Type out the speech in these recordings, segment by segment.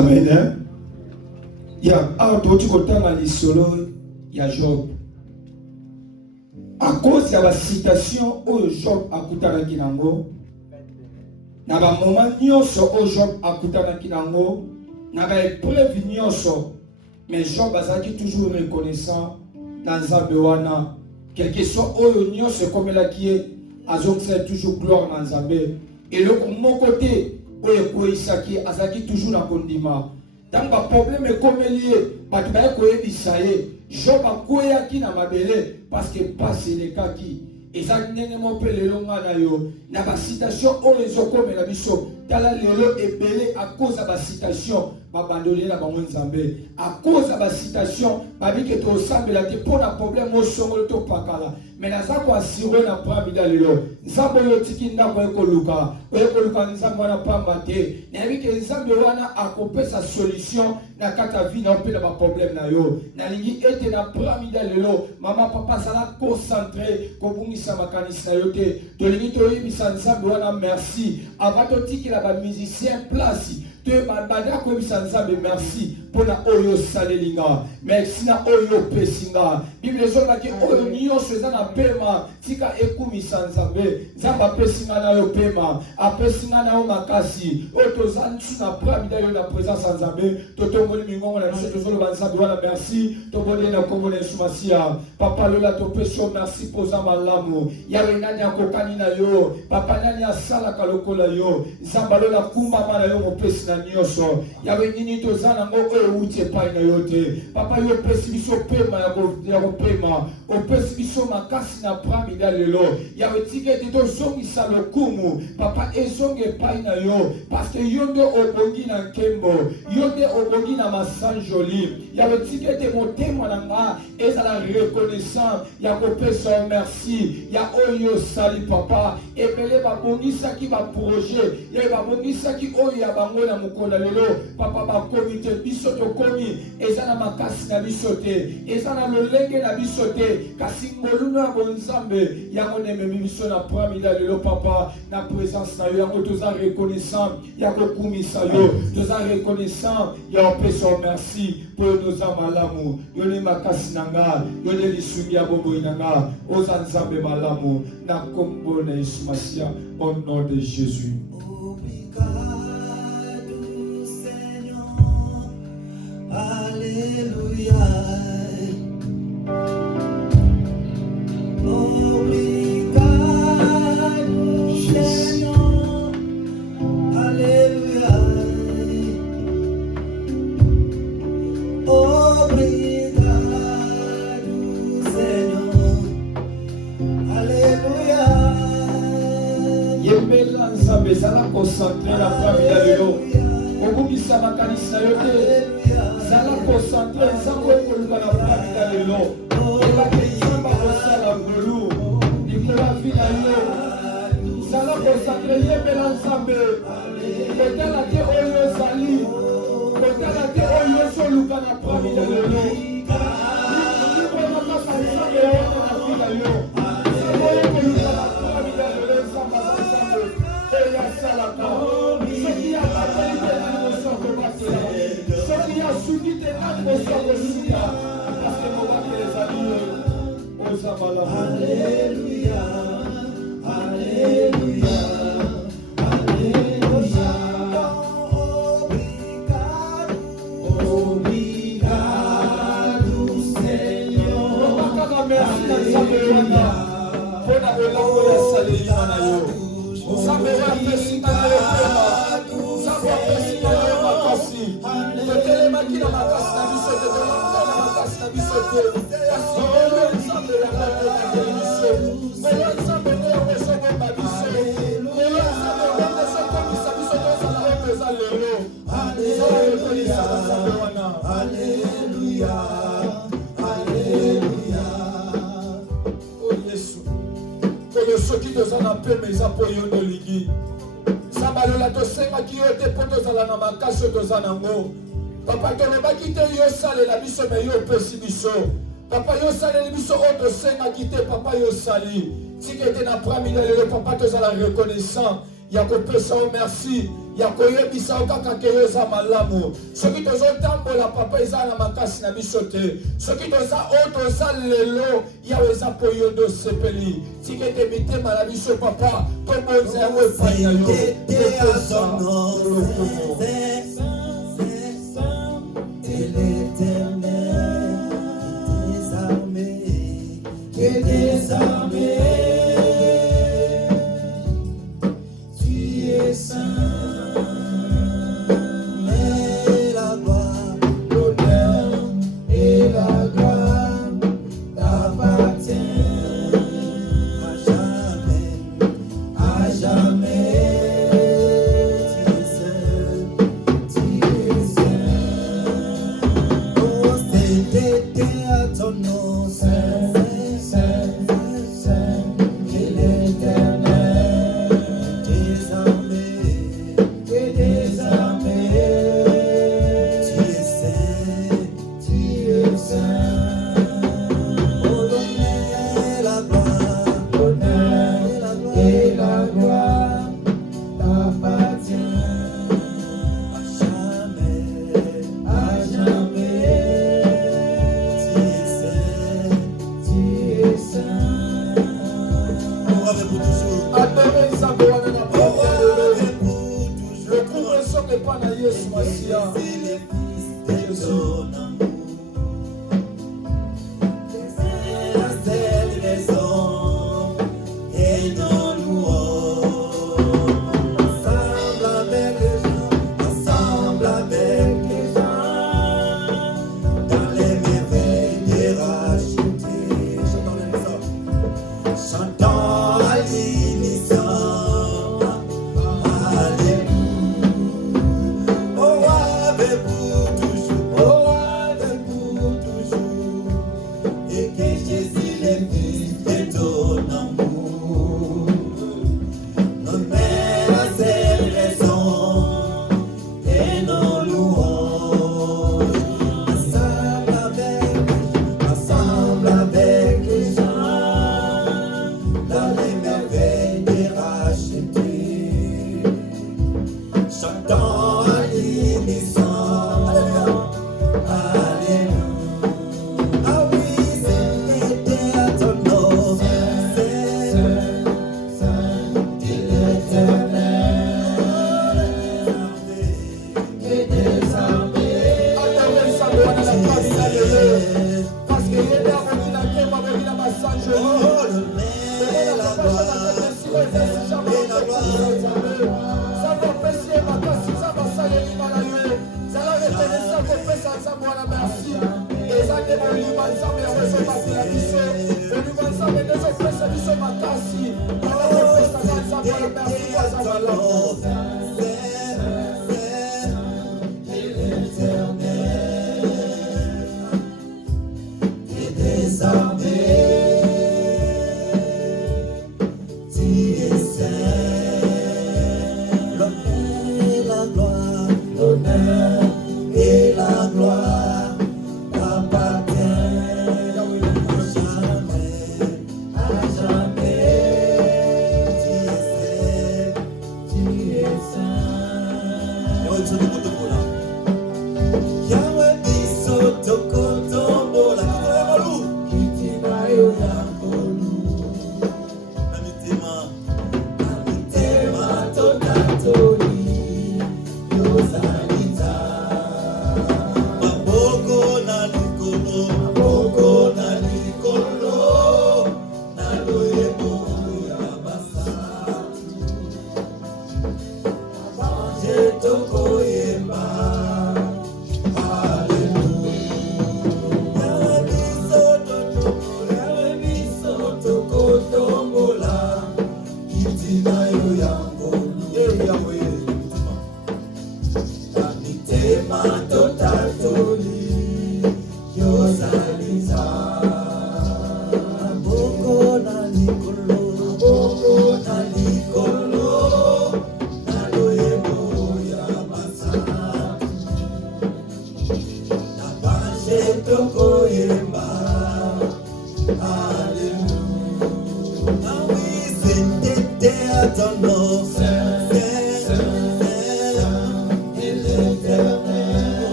Amen. Hein? Il y a un autre côté dans l'histoire, il y a Job. À cause de la citation où Job a coûté à Kinango, dans le moment où Job a coûté à Kinango, dans l'épreuve, mais Job a toujours reconnaissant dans Zabewana. Quel que soit où c'est comme la qui est, c'est toujours gloire dans Zabé. Et le mon côté, où il y a toujours dans le condiment. Dans le problème est comme lié, Job a koya ki na mabele parce que passe les cas qui et ça n'est pas peu le long na yo na ba citation o les comme la biso tala lelo ebele à cause de la citation ba bandolé na bango nzambe à cause de la citation ba bi que to sambe la te pour un problème au songolo to pakala mais na za ko assurer na pravida lelo nzambe yo tiki ndako ekoluka nzambe wana pamba te na bi que nzambe wana akope sa solution na kata vie na pe na ba problème na yo na lingi ete na pravida lelo mama papa sala concentré ko bungisa makanisa yo te to lingi to yebisa nzambe wana merci avant to tiki la ba musicien place te bada ko yebisa nzambe merci pour na oyo salelinga merci na oyo pesinga bible zoba ki oyo nyonso eza na pema tika ekumisa nzambe nzambe apesinga na yo pema apesinga na yo makasi oyo toza nsu na pravida yo na présence ya nzambe totongoli mingongo na biso tozoloba nzambe wana merci tobondeli na kombo na yesu masiya papa lola topesi yo merci mpoza malamu yawe nani akokani na yo papa nani asalaka lokola yo nzambe alola kumbama na yo mopesi na nyonso yawe nini toza nango oyo euti epai na yo te papa yo opesi biso pema ya kopema opesi biso makasi na pramida lelo yawe tika ete tozongisa lokumu papa ezonga epai na yo parce que yo nde obongi na nkembo yo nde obongi na masanjoli yawe tika ete motema na nga ezala reconnaissant ya kopesa yo merci ya oyo osali papa ebele babongisaki baprojet yawe babongisaki oyo ya bango na mokolo lelo papa bakomi te biso tokomi eza na makasi na biso te eza na lolenge na biso te kasi ngoluno ya bonzambe yango nememi biso na pramida lelo papa na présence na yo yango toza reconnaissant ya kokumisa yo toza reconnaissant ya kopesa yo merci po yo toza malamu yo nde makasi na nga yo nde lisungi ya bomoi na nga oza nzambe malamu na kombo na yesu masiya au nom de jésus. Alléluia. Obrigado, Senhor. Alléluia. Obrigado, Senhor. Alléluia. Yembela nzambe zala concentré la famille lelo. Okubisa makanisa yo te. Zala concentré nzambe ekoluka na famille lelo. Ebake nzambe akosala ngolu. Likola vi na yo. Zala concentré yembela nzambe. Kotala te oyo ezali. Kotala te oyo ezoluka na famille lelo. Libo makasa nzambe wana na vi na yo. Oyo ekoluka na famille lelo nzambe azanzambe. Oyo asalaka. Soki abateli te na liboso kobatela. Soki asuki te na liboso kosuka. Parce que mobaki ezali yo. Oza malamu. Alléluia. Alléluia. Alléluia. Obrigado, Senhor. Merci na nzambe wana. Mpona eloko ya salelima na yo. Nzambe apesinga na yo pema. Nzambe apesinga na yo makasi. Totelemaki na makasi na biso te. Totelemaki na makasi na biso te. Kasi oyo nzambe yango ekokeli biso. Oyo nzambe nde yango ezobomba biso. Oyo nzambe yango ezokomisa biso tozala oyo toza lelo. Nzambe ekolisa nzambe wana. Alléluia. Alléluia. Oh Yesu. Oyo soki toza na pema eza mpo yo nde olingi. Nzambe alola tosengaki yo te mpo tozala na makasi oyo toza nango. Papa tolobaki te yo osalela biso me yo opesi biso. Papa yo osaleli biso oyo tosengaki te papa yo osali. Tika ete na pramila lelo papa tozala reconnaissant ya kopesa yo merci ya koyebisa kaka ke yo eza malamu soki tozotambola papa eza na makasi na biso te soki toza oyo toza lelo yawe eza mpo yo nde osepeli tika ete mitema na biso papa tobonza yango epai na yo tokosa lokumu Désarmé, tu es saint, mais la gloire, l'honneur et la gloire t'appartiennent à jamais, à jamais. Tu es saint, oh c'est à ton nom, saint.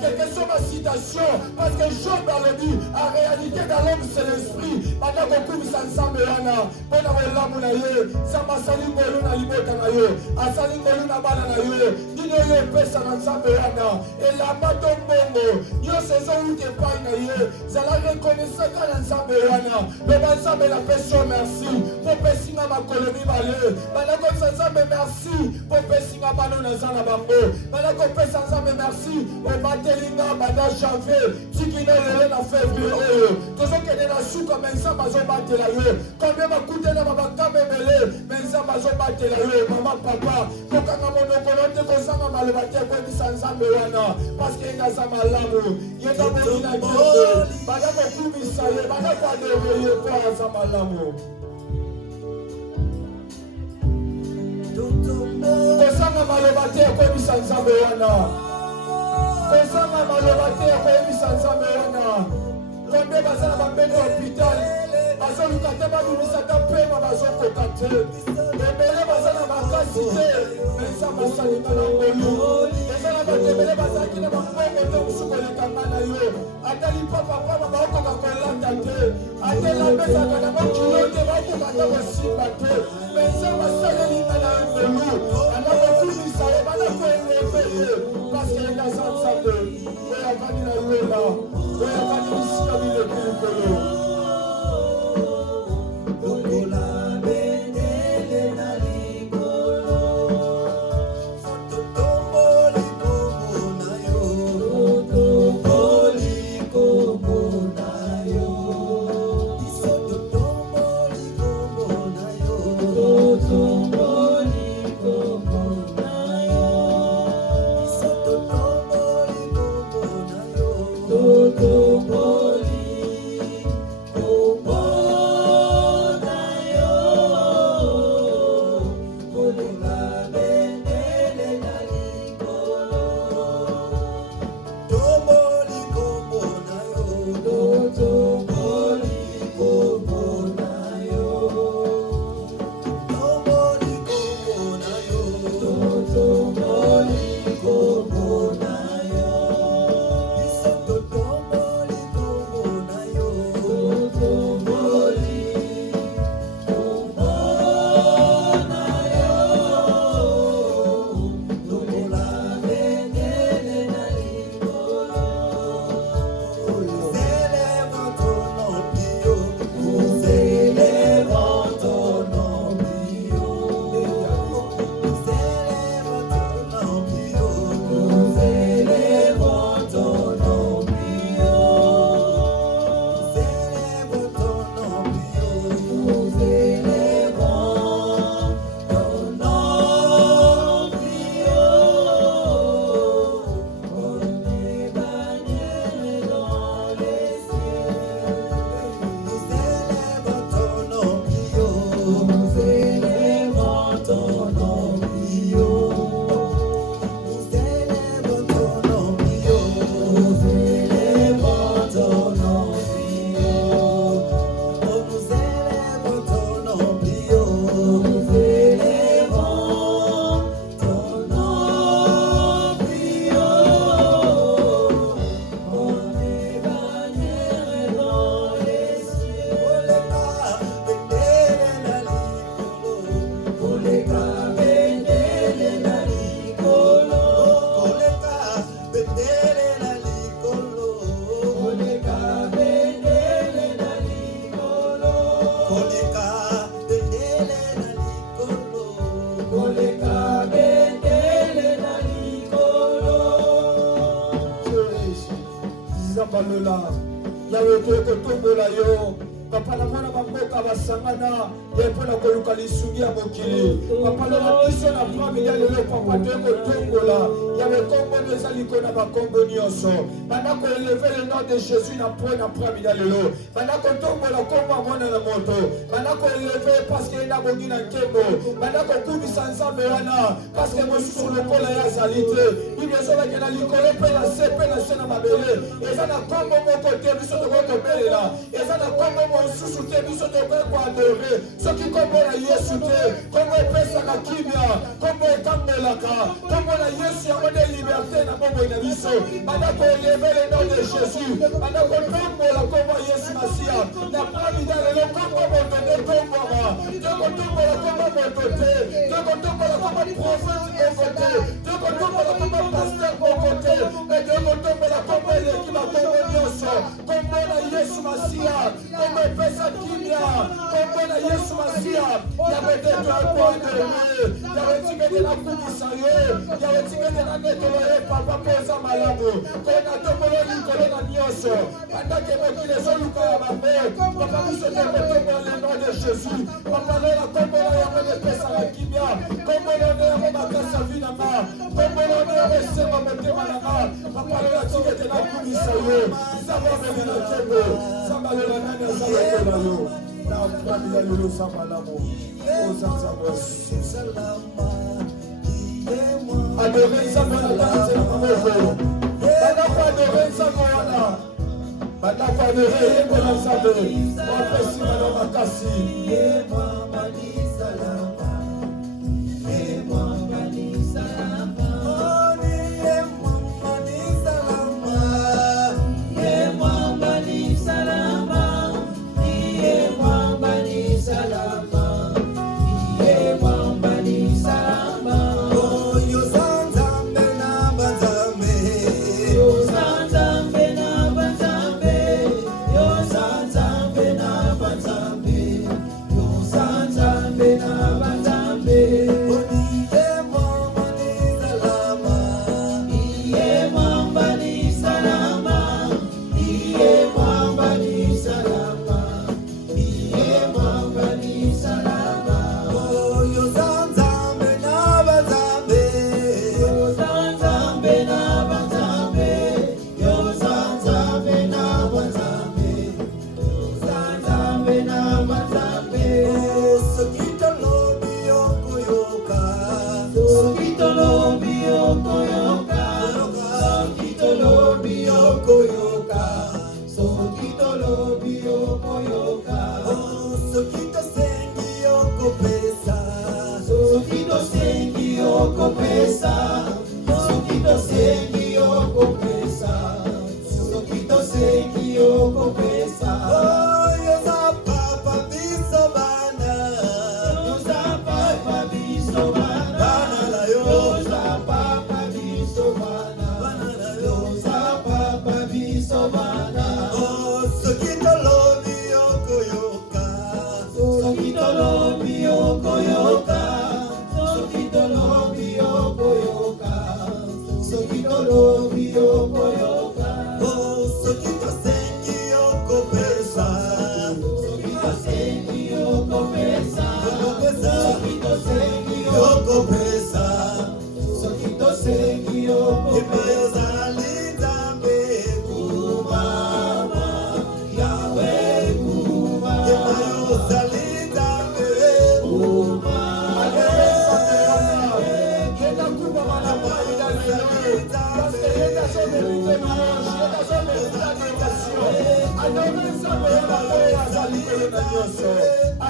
Quelle que soit ma citation, parce que Job dans le dit, en réalité dans l'homme c'est l'esprit. Pendant beaucoup ça ensemble wana, pendant que l'homme na ye, ça m'a sali ngolu na libota na ye, asali ngolu na bana na ye, dino ye pesa na ensemble wana, et la maton bongo, yo saison où t'es pas na ye, ça la reconnaissance dans ensemble wana, le ensemble la personne merci, pour pesinga ma colonie balé, pendant que ça ensemble merci, pour pesinga bano na zana bango, pendant que pesa ensemble merci, au batelinga bana janvier, tikina lele na février, toujours que na souka mensa bazo batela yo, combien va coûter na babaka bebele, mensa bazo batela yo, maman papa, kokanga monoko lote kozanga maloba te ko bisanzambe wana, parce que ngaza malamu, yenda bonina kyo, bana ko kumisa ye, bana ko adoreye ko aza malamu. Kozanga maloba te ko bisanzambe wana. Kozanga maloba te ko bisanzambe wana. Combien bazana bambene hôpital, bazoluka te babimisaka pema bazokoka te ebele baza na makasi te mpenza basalinga na ngolu eza na bato ebele bazalaki na bambongo te mosu kolekanga na yo ata lipapapama baokoka kolanda te ate lambezaka na mokilo te baokoka ta kosimba te mpenza basalelinga na ngolu ana kokumisa ye bana koeleve ye paske ekaza nzambe oyo akani na yo ela oyo akani bisika bileki likolo. Yawe toye kotombola yo papa na mwana bamboka basangana ye mpona koluka lisungi ya mokili papa lola biso na prami ya lelo papa toye kotombola yawe kombono eza likolo na bakombo nyonso banda koeleve le nom de Jésus na prami ya lelo banda kotombola kombo ya mwana na moto banda koeleve paske ye na bongi na nkembo banda kokumisa nzambe wana paske mosusu lokola ye azali te bibi ezolaki na likolo mpe na se na mabele eza na kombo moko te biso tokoki kobelela eza na kombo mosusu te biso tokoki koadore soki kombo na Yesu te kombo epesaka kimia kombo ekambelaka kombo na Yesu yango nde liberté na bomoi na biso banda koeleve le nom de Jésus banda kotombola kombo ya Yesu Masiya na pramida lelo kombo moto nde tombwama tokotombola kombo moto te tokotombola kombo prophète moko te tokotombola kombo pasteur moko te tokotombola kombo eleki bakombo nyonso kombo na Yesu Masiya kombo epesa kimia kombo na Yesu Masiya yawe te toepoandele yawe tikete na kumisa ye yawe tikete na netolo ye papa poza malamu kona tombolo likolo na nyonso bandake mokili ezoluka ya mabe papa biso tokotombola le nom de Jésus papa lola kombola yango nepesaka kimia kombolone yango makasa vi nanga kombolone yango esenga motema nanga papa lola tikete na kumisa ye nzambe amemi na nkembo nzambe lola nani aza lokola yo na prami ya lelo za malamu oza nzambe adore nzambe wana tanzela maboko banda ko adore nzambe wana bandako adore yembo na nzambe wapesi bana makasi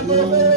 Alléluia.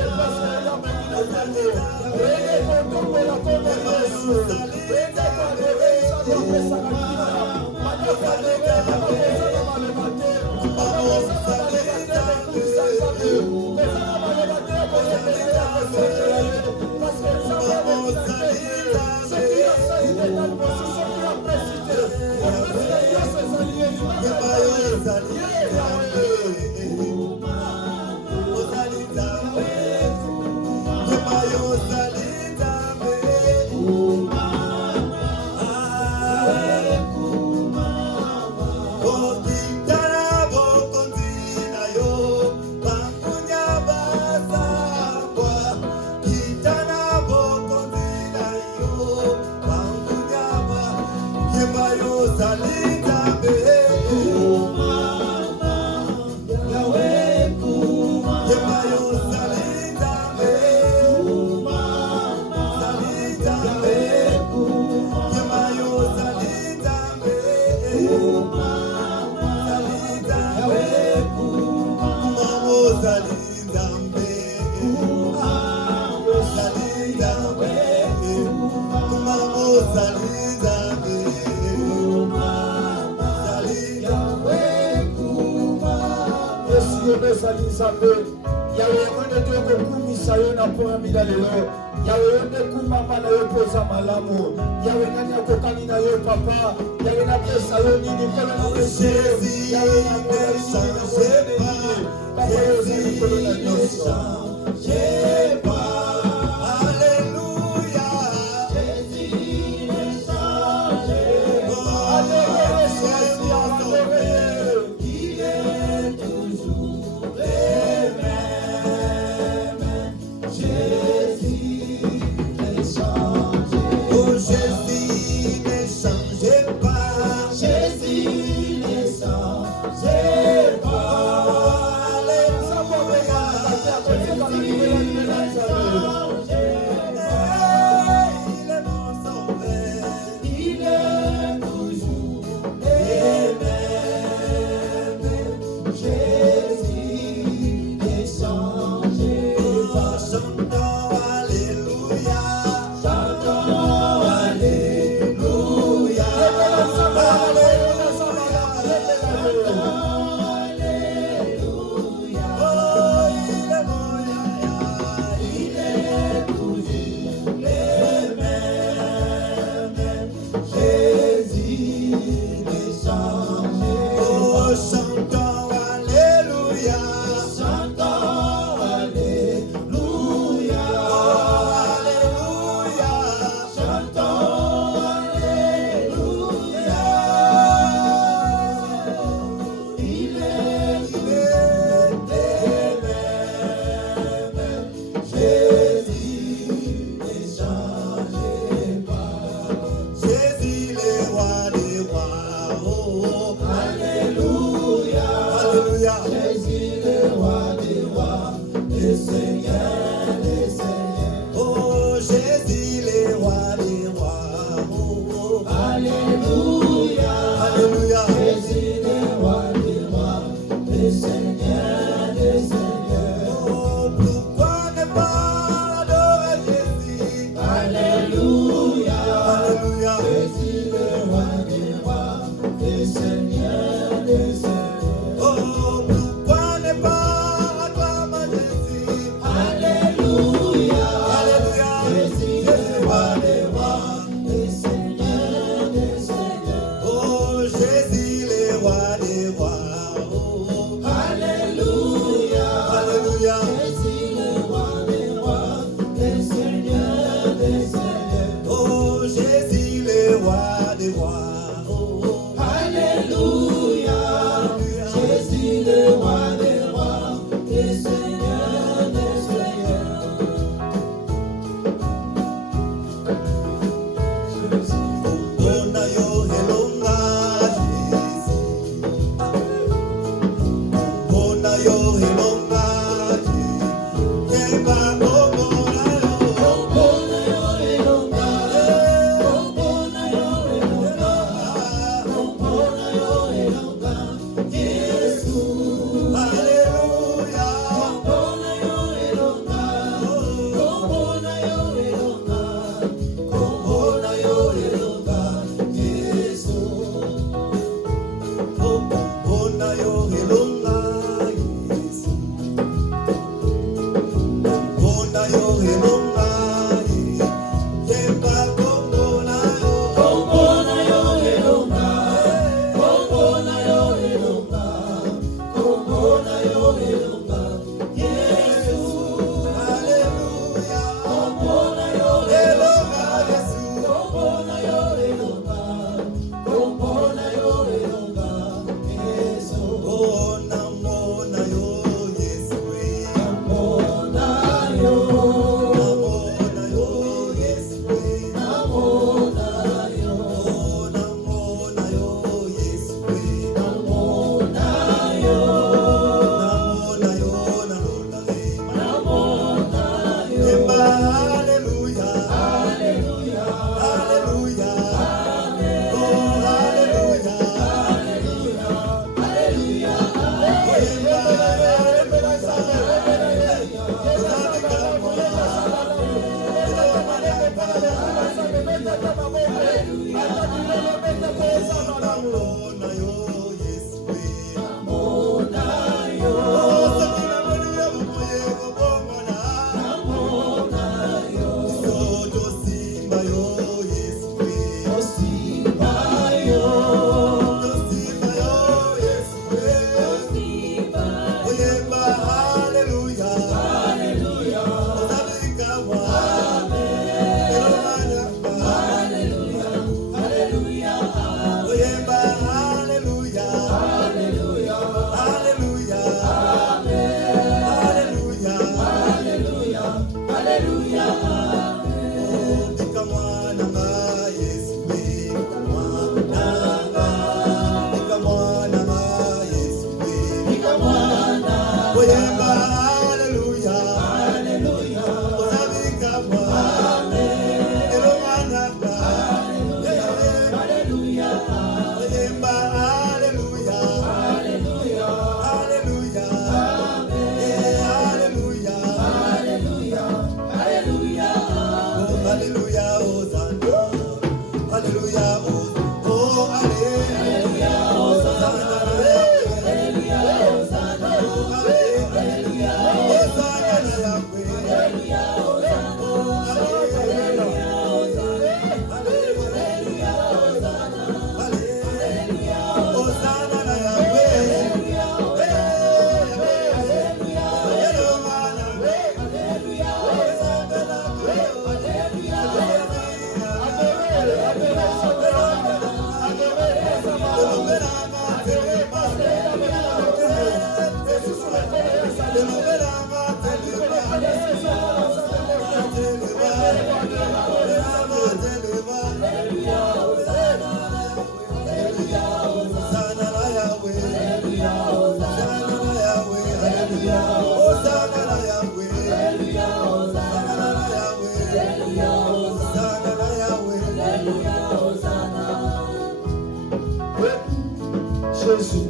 Jésus,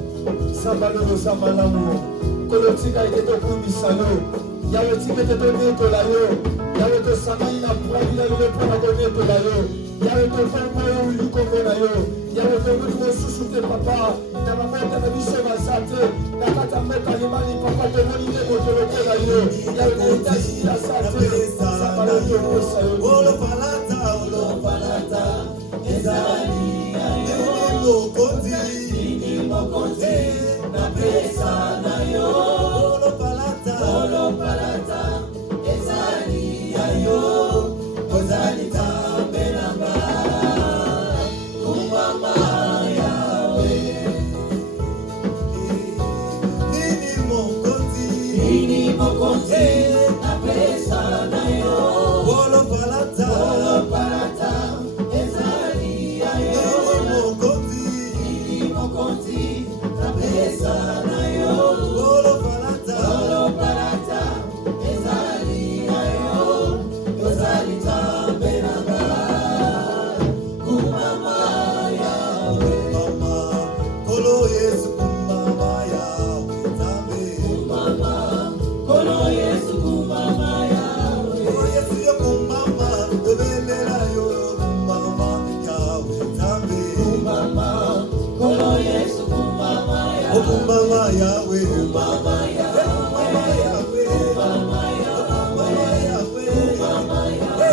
Sambalolo Sambalamo, Kolotika Iketo Kumisano, Yawe Tikete Neto Layo, Yawe to Samina Pravila Lepona Neto Layo, Yawe to Fomo Lukombo Layo, Yawe to Mumo Susute Papa, Namamota Nabiso Masate, Nakata Mota Limani Papa to Monite Motoloko Layo, Yawe to Tasi Asate, Sambalolo Kosayo, Olo Palata, Ezali, Mokonzi, na pesa na yo. Olo Palata, Ezali ayo, Ozali tambelanga, kumama yawe. Nini Mokonzi, na pesa na yo. Olo Palata, Ezali ayo, Mokonzi, na pesa na yo. Olo Palata, Ezali ayo, Ozali tambelanga, kumama yawe. Mama, kolo Yesu kumama yawe, tambe. Kumama, kolo Yesu kumama yawe. Kolo Yesu yo kumama, dobelela yo kumama yawe, tambe. Kumama, kolo Yesu kumama yawe. Kumama yawe, kumama yawe. Kumama yawe, kumama yawe. Kumama yawe, kumama yawe.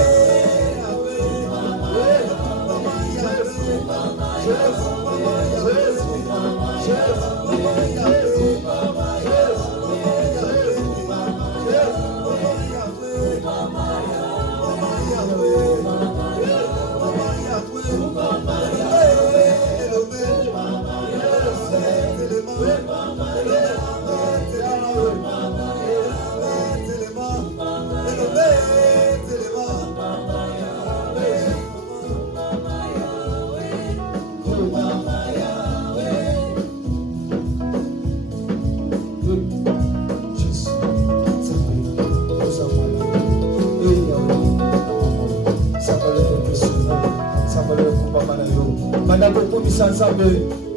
Manako kumisa nzambe,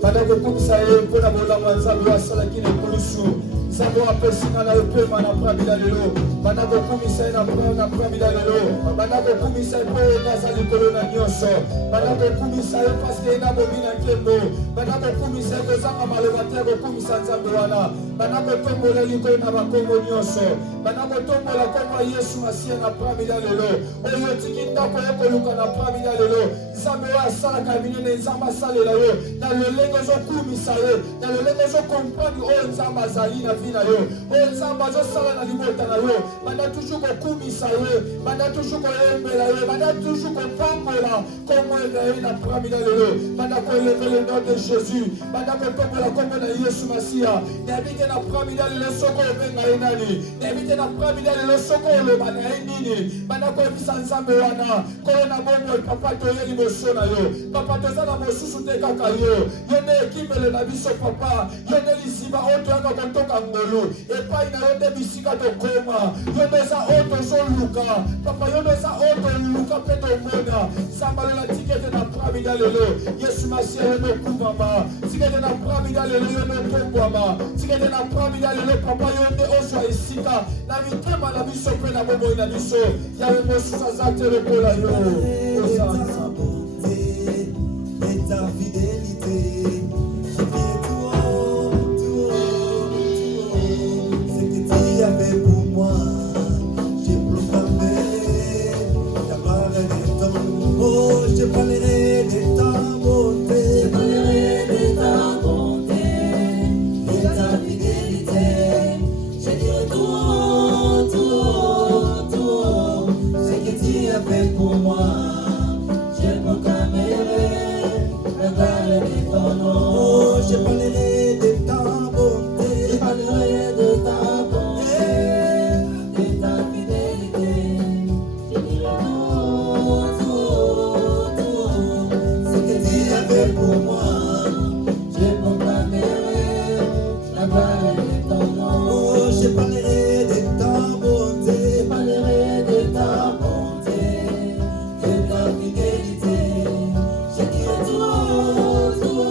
manako kumisa ye mpona bolamu ya nzambe asalaki na ekulusu. Nzambe apesinga na epema na pramila lelo, manako kumisa ye na pramila lelo, manako kumisa ye mpo naza likolo na nyonso, manako kumisa ye paske ye na bomi na nkembo, manako kumisa ye kozanga maloba te kokumisa nzambe wana, manako tombola likolo na bakombo nyonso, manako tombola kombo ya Yesu Masiya na pramila lelo, oyo otiki ndako ye koluka na pramila lelo, nzambe oyo asalaka minene, nzambe asalela yo na lolenge ozokumisa ye, na lolenge ozokomprendre oyo nzambe azali na vi na yo, oyo nzambe azosala na libota na yo, banda toujours kokumisa ye, banda toujours koyembela ye, banda toujours kopambola kombo na ye na pramila lelo, banda koeleve le nom de Jésus, banda kotombola kombo na Yesu Masiya. Nayebi te na pramila lelo soko obenga ye nani, nayebi te na pramila lelo soko oloba na ye nini, banda koyebisa nzambe wana koyo na bongo papa toye liboso na yo, papa toza na mosusu te kaka yo, yo nde ekimele na biso papa, yo nde liziba oyo toyaka kotoka ngolu, epai na yo nde bisika tokoma, yo nde eza oyo tozoluka papa, yo nde eza oyo toluka mpe tomona. Sambalela tikete na pramila lelo, Yesu Masiya yo nokumama, tikete na pramila lelo yo notongwama, tikete na pramila lelo papa, yo nde ozwa esika na mitema na biso mpe na bomoi na biso, yawe mosusu aza te lokola yo. Et ta fidélité, je crie tout haut, ce que tu as fait pour moi, j'ai proclamé ta gloire et ton oh, je parlerai de ta bonté, je parlerai de ta bonté, et ta fidélité, je dirai tout haut, ce que tu as fait pour moi. Je parlerai de ta bonté, je parlerai de ta bonté, de ta fidélité, je dirai tout, ce que tu as fait pour moi, je proclamerai la gloire de ton nom. Je parlerai de ta bonté, je parlerai de ta bonté, de ta fidélité, je dirai tout.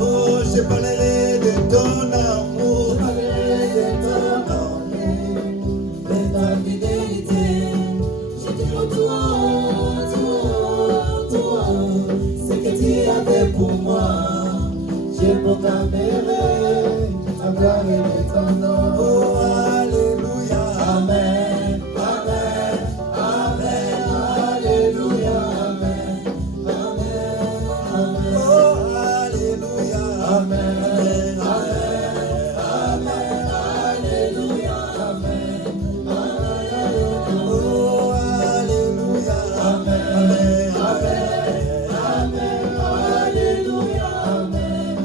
Oh, je parlerai de ton amour, de ta fidélité. Je dirai toi, ce que tu as fait pour moi. Je proclamerai ta gloire et ton nom. oh, alléluia, Amen, amen, amen, alléluia, amen, amen, amen, oh, alléluia, amen, amen, amen, alléluia, amen, oh, alléluia, amen, amen, amen, alléluia, amen,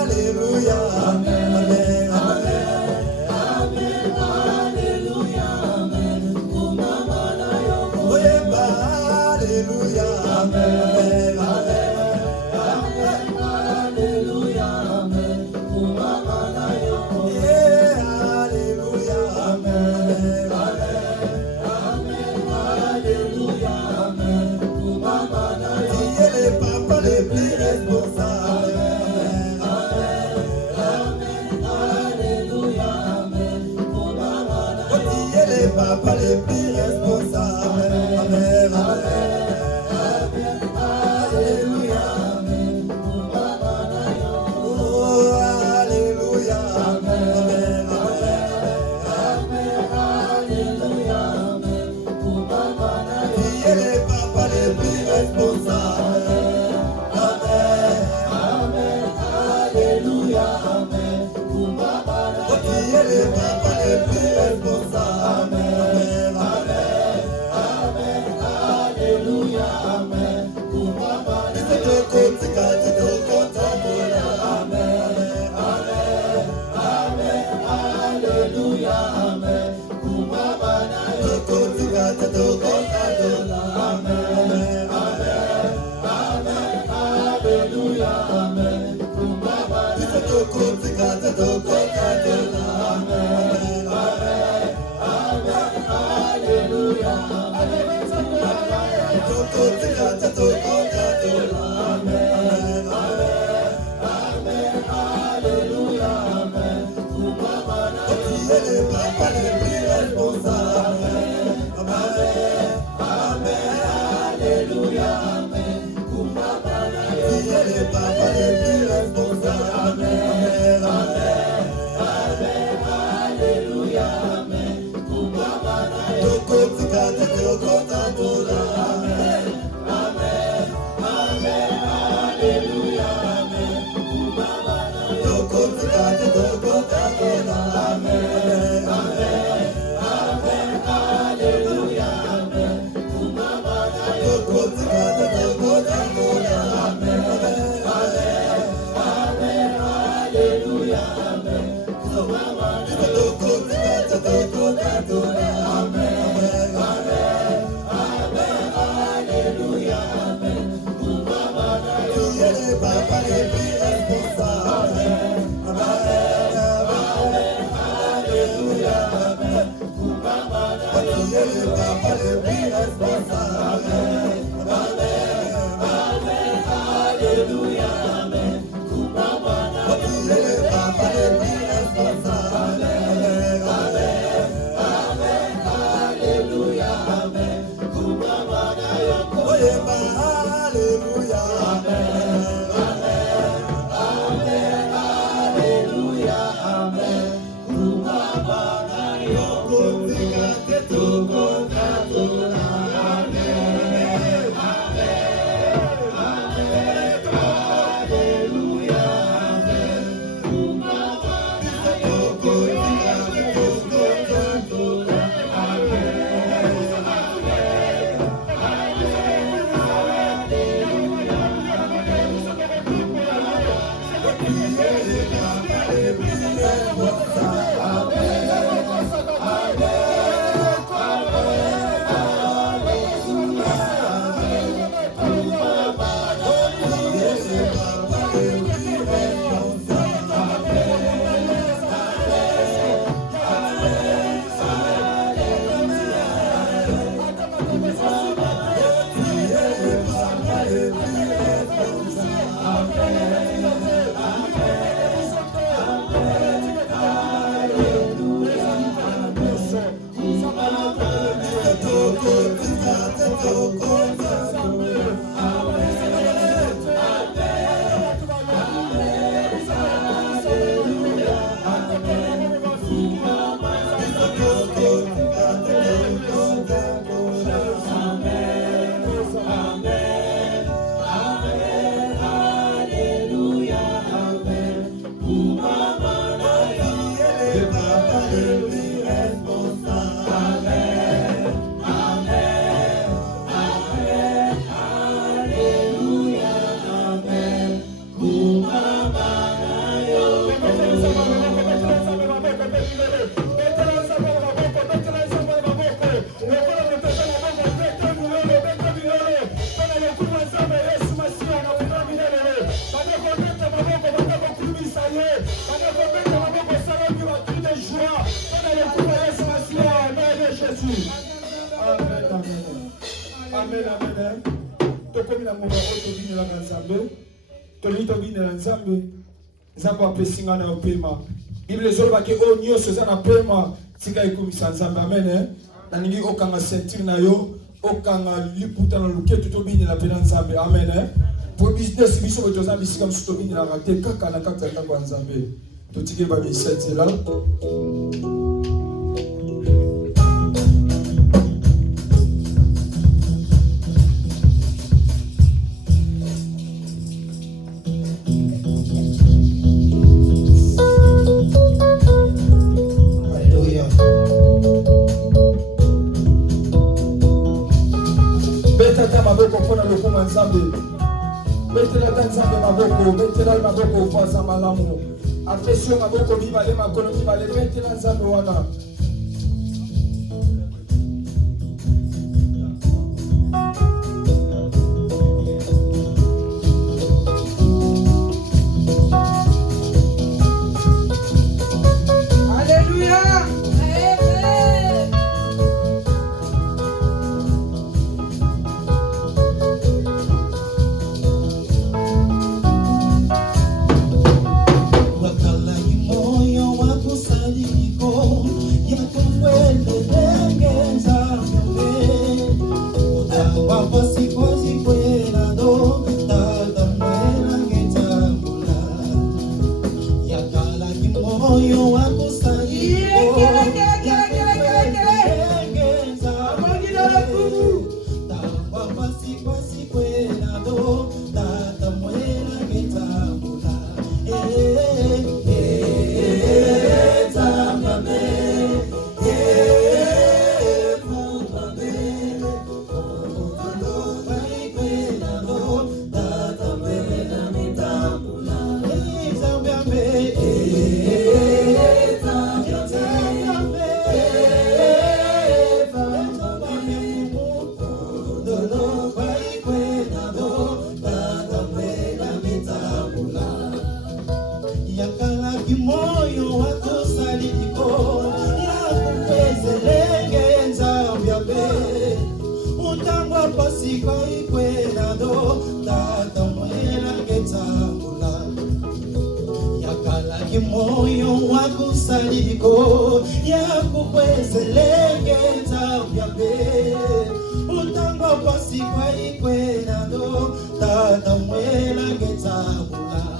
alléluia, amen, alléluia, amen, oyemba, alléluia, amen, alléluia, amen, yeah, alléluia, amen, alléluia, amen, qui est le papa le plus responsable, alléluia, amen, qui est le papa le plus responsable, amen, alléluia, amen, oh, alléluia, amen, alléluia, amen, qui est le papa le plus responsable, alléluia, amen, qui est le papa le plus responsable, alléluia, amen, alléluia, amen, alléluia, amen, alléluia, alléluia, amen, alléluia, amen, alléluia, amen, alléluia, amen, alléluia, amen, alléluia, amen, alléluia, amen, ye bakobeta maboko salaki batu de joie mpona lokuba yesu masiya amen jésus amen amen amen amen tokomi na ngomba oyo tobinelaka nzambe tolingi tobinela nzambe nzambe apesinga na opema bible ezolobaki oyo nyonso eza na pema tika ekomisa nzambe amen naningi okanga ceinture na yo okanga liputa na luketu tobinela mpe na nzambe amen po business biso boye toza bisika mosusu tobinelaka te kaka na kati ya ndako ya nzambe totikeli babisa nzela betela ta nzambe maboko betela maboko kwaza malamu apesio maboko mibale makolo mibale betela nzambe wana moyo wako saliko yako kwezelenge nzambe utangwa pasi kwa ikwenado tata mwela ngezabula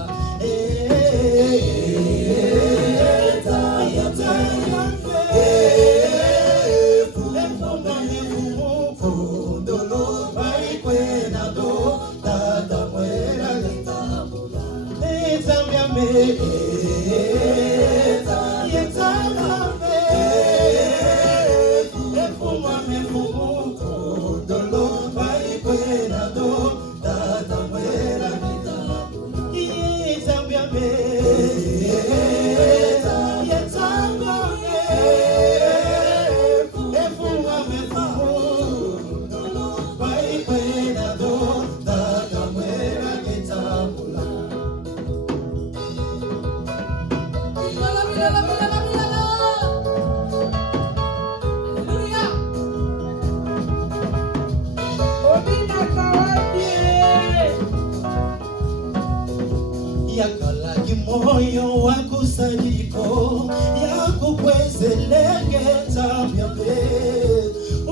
moyo wako saliko yako kwezelenge nzambe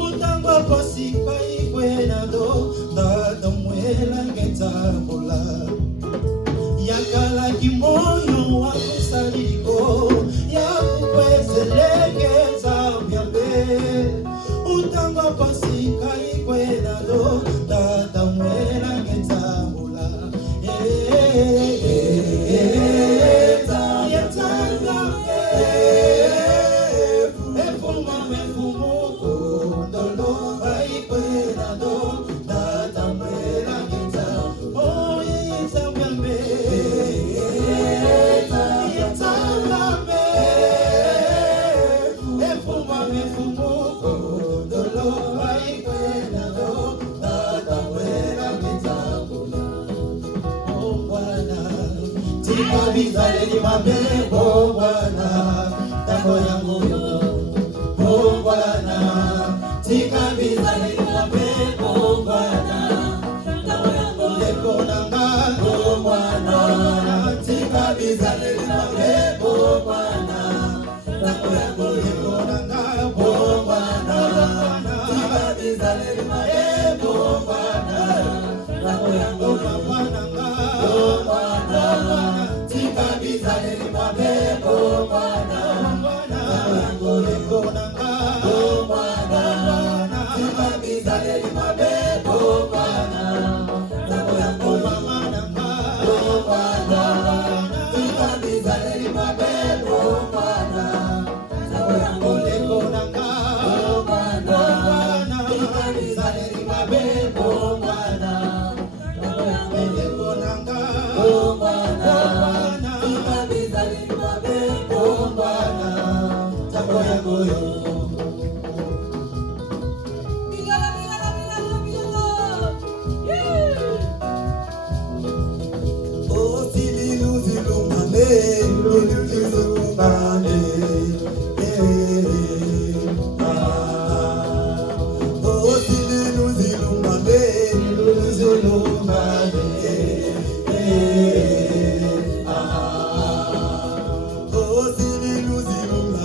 utangwa pasi kwa ikwenado tata mwela ngezabula yakala kimoyo wako saliko yako kwezelenge nzambe utangwa pasi kwa ikwenado tata mwela ngezabula bizaleli mapepo Bwana, tango yangu yo, oh Bwana, tika bizaleli mapepo Bwana, tango yangu leko nanga, oh Bwana, tika bizaleli mapepo Bwana, tango yangu leko nanga, oh Bwana, tika bizaleli mapepo Bwana, tango yangu leko nanga, oh Bwana, tika bizaleli mapepo Bwana, tango yangu leko nanga, oh Bwana, tika bizaleli mapepo Bwana, tango yangu leko nanga, oh Bwana, tika bizaleli mapepo Bwana, tango yangu leko nanga, oh Bwana, tika bizaleli mapepo Bwana, tango yangu leko nanga, oh Bwana, tika bizaleli mapepo Bwana, tango yangu yo. Oh, zilu zilu mane, oh, zilu zilu mane, oh, zilu zilu mane, oh, zilu zilu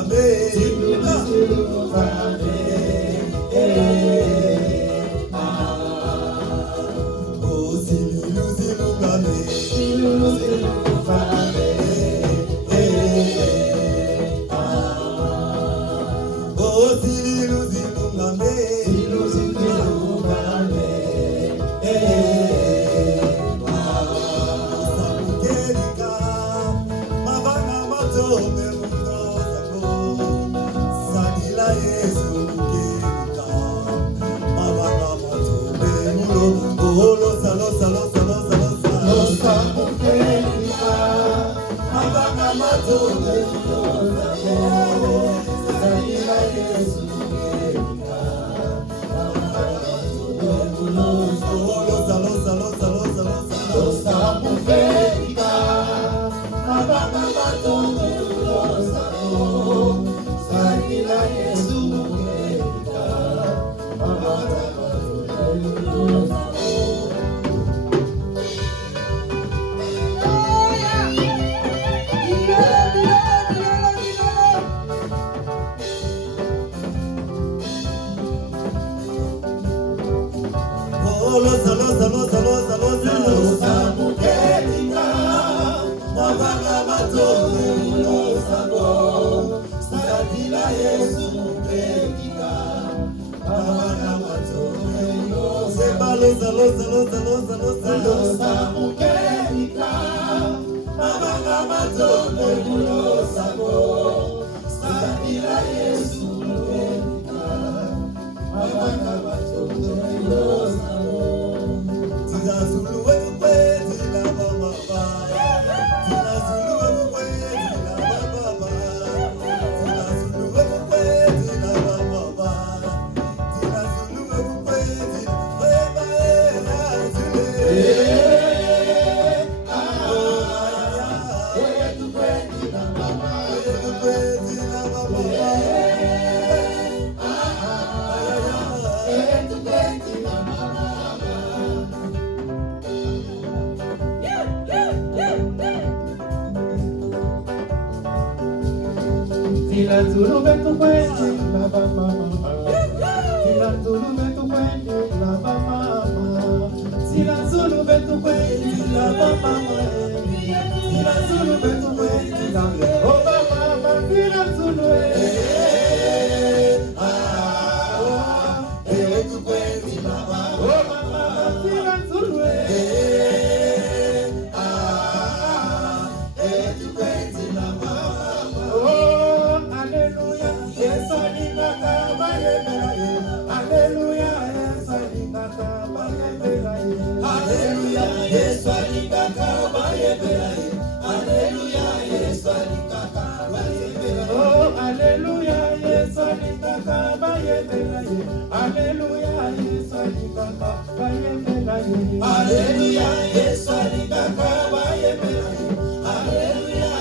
Alléluia, Yesu alikaka bayembela ye. Alléluia,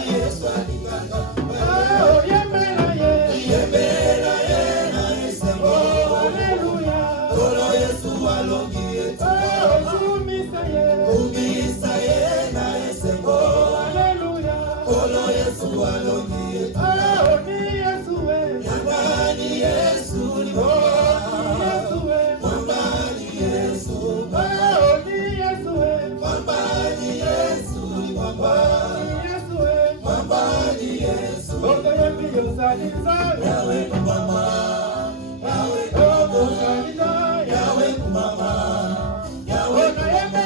Makolo Yesu alongi etu. Oni Yesu we. Yangani Yesu ni Mwambani Yesu. Oni Yesu we. Mwambani Yesu ni Yesu we. Mwambani Yesu. Oto yemi yosaliza. Yawe kumama. Yawe kumama. Yawe kumama. Yawe kumama.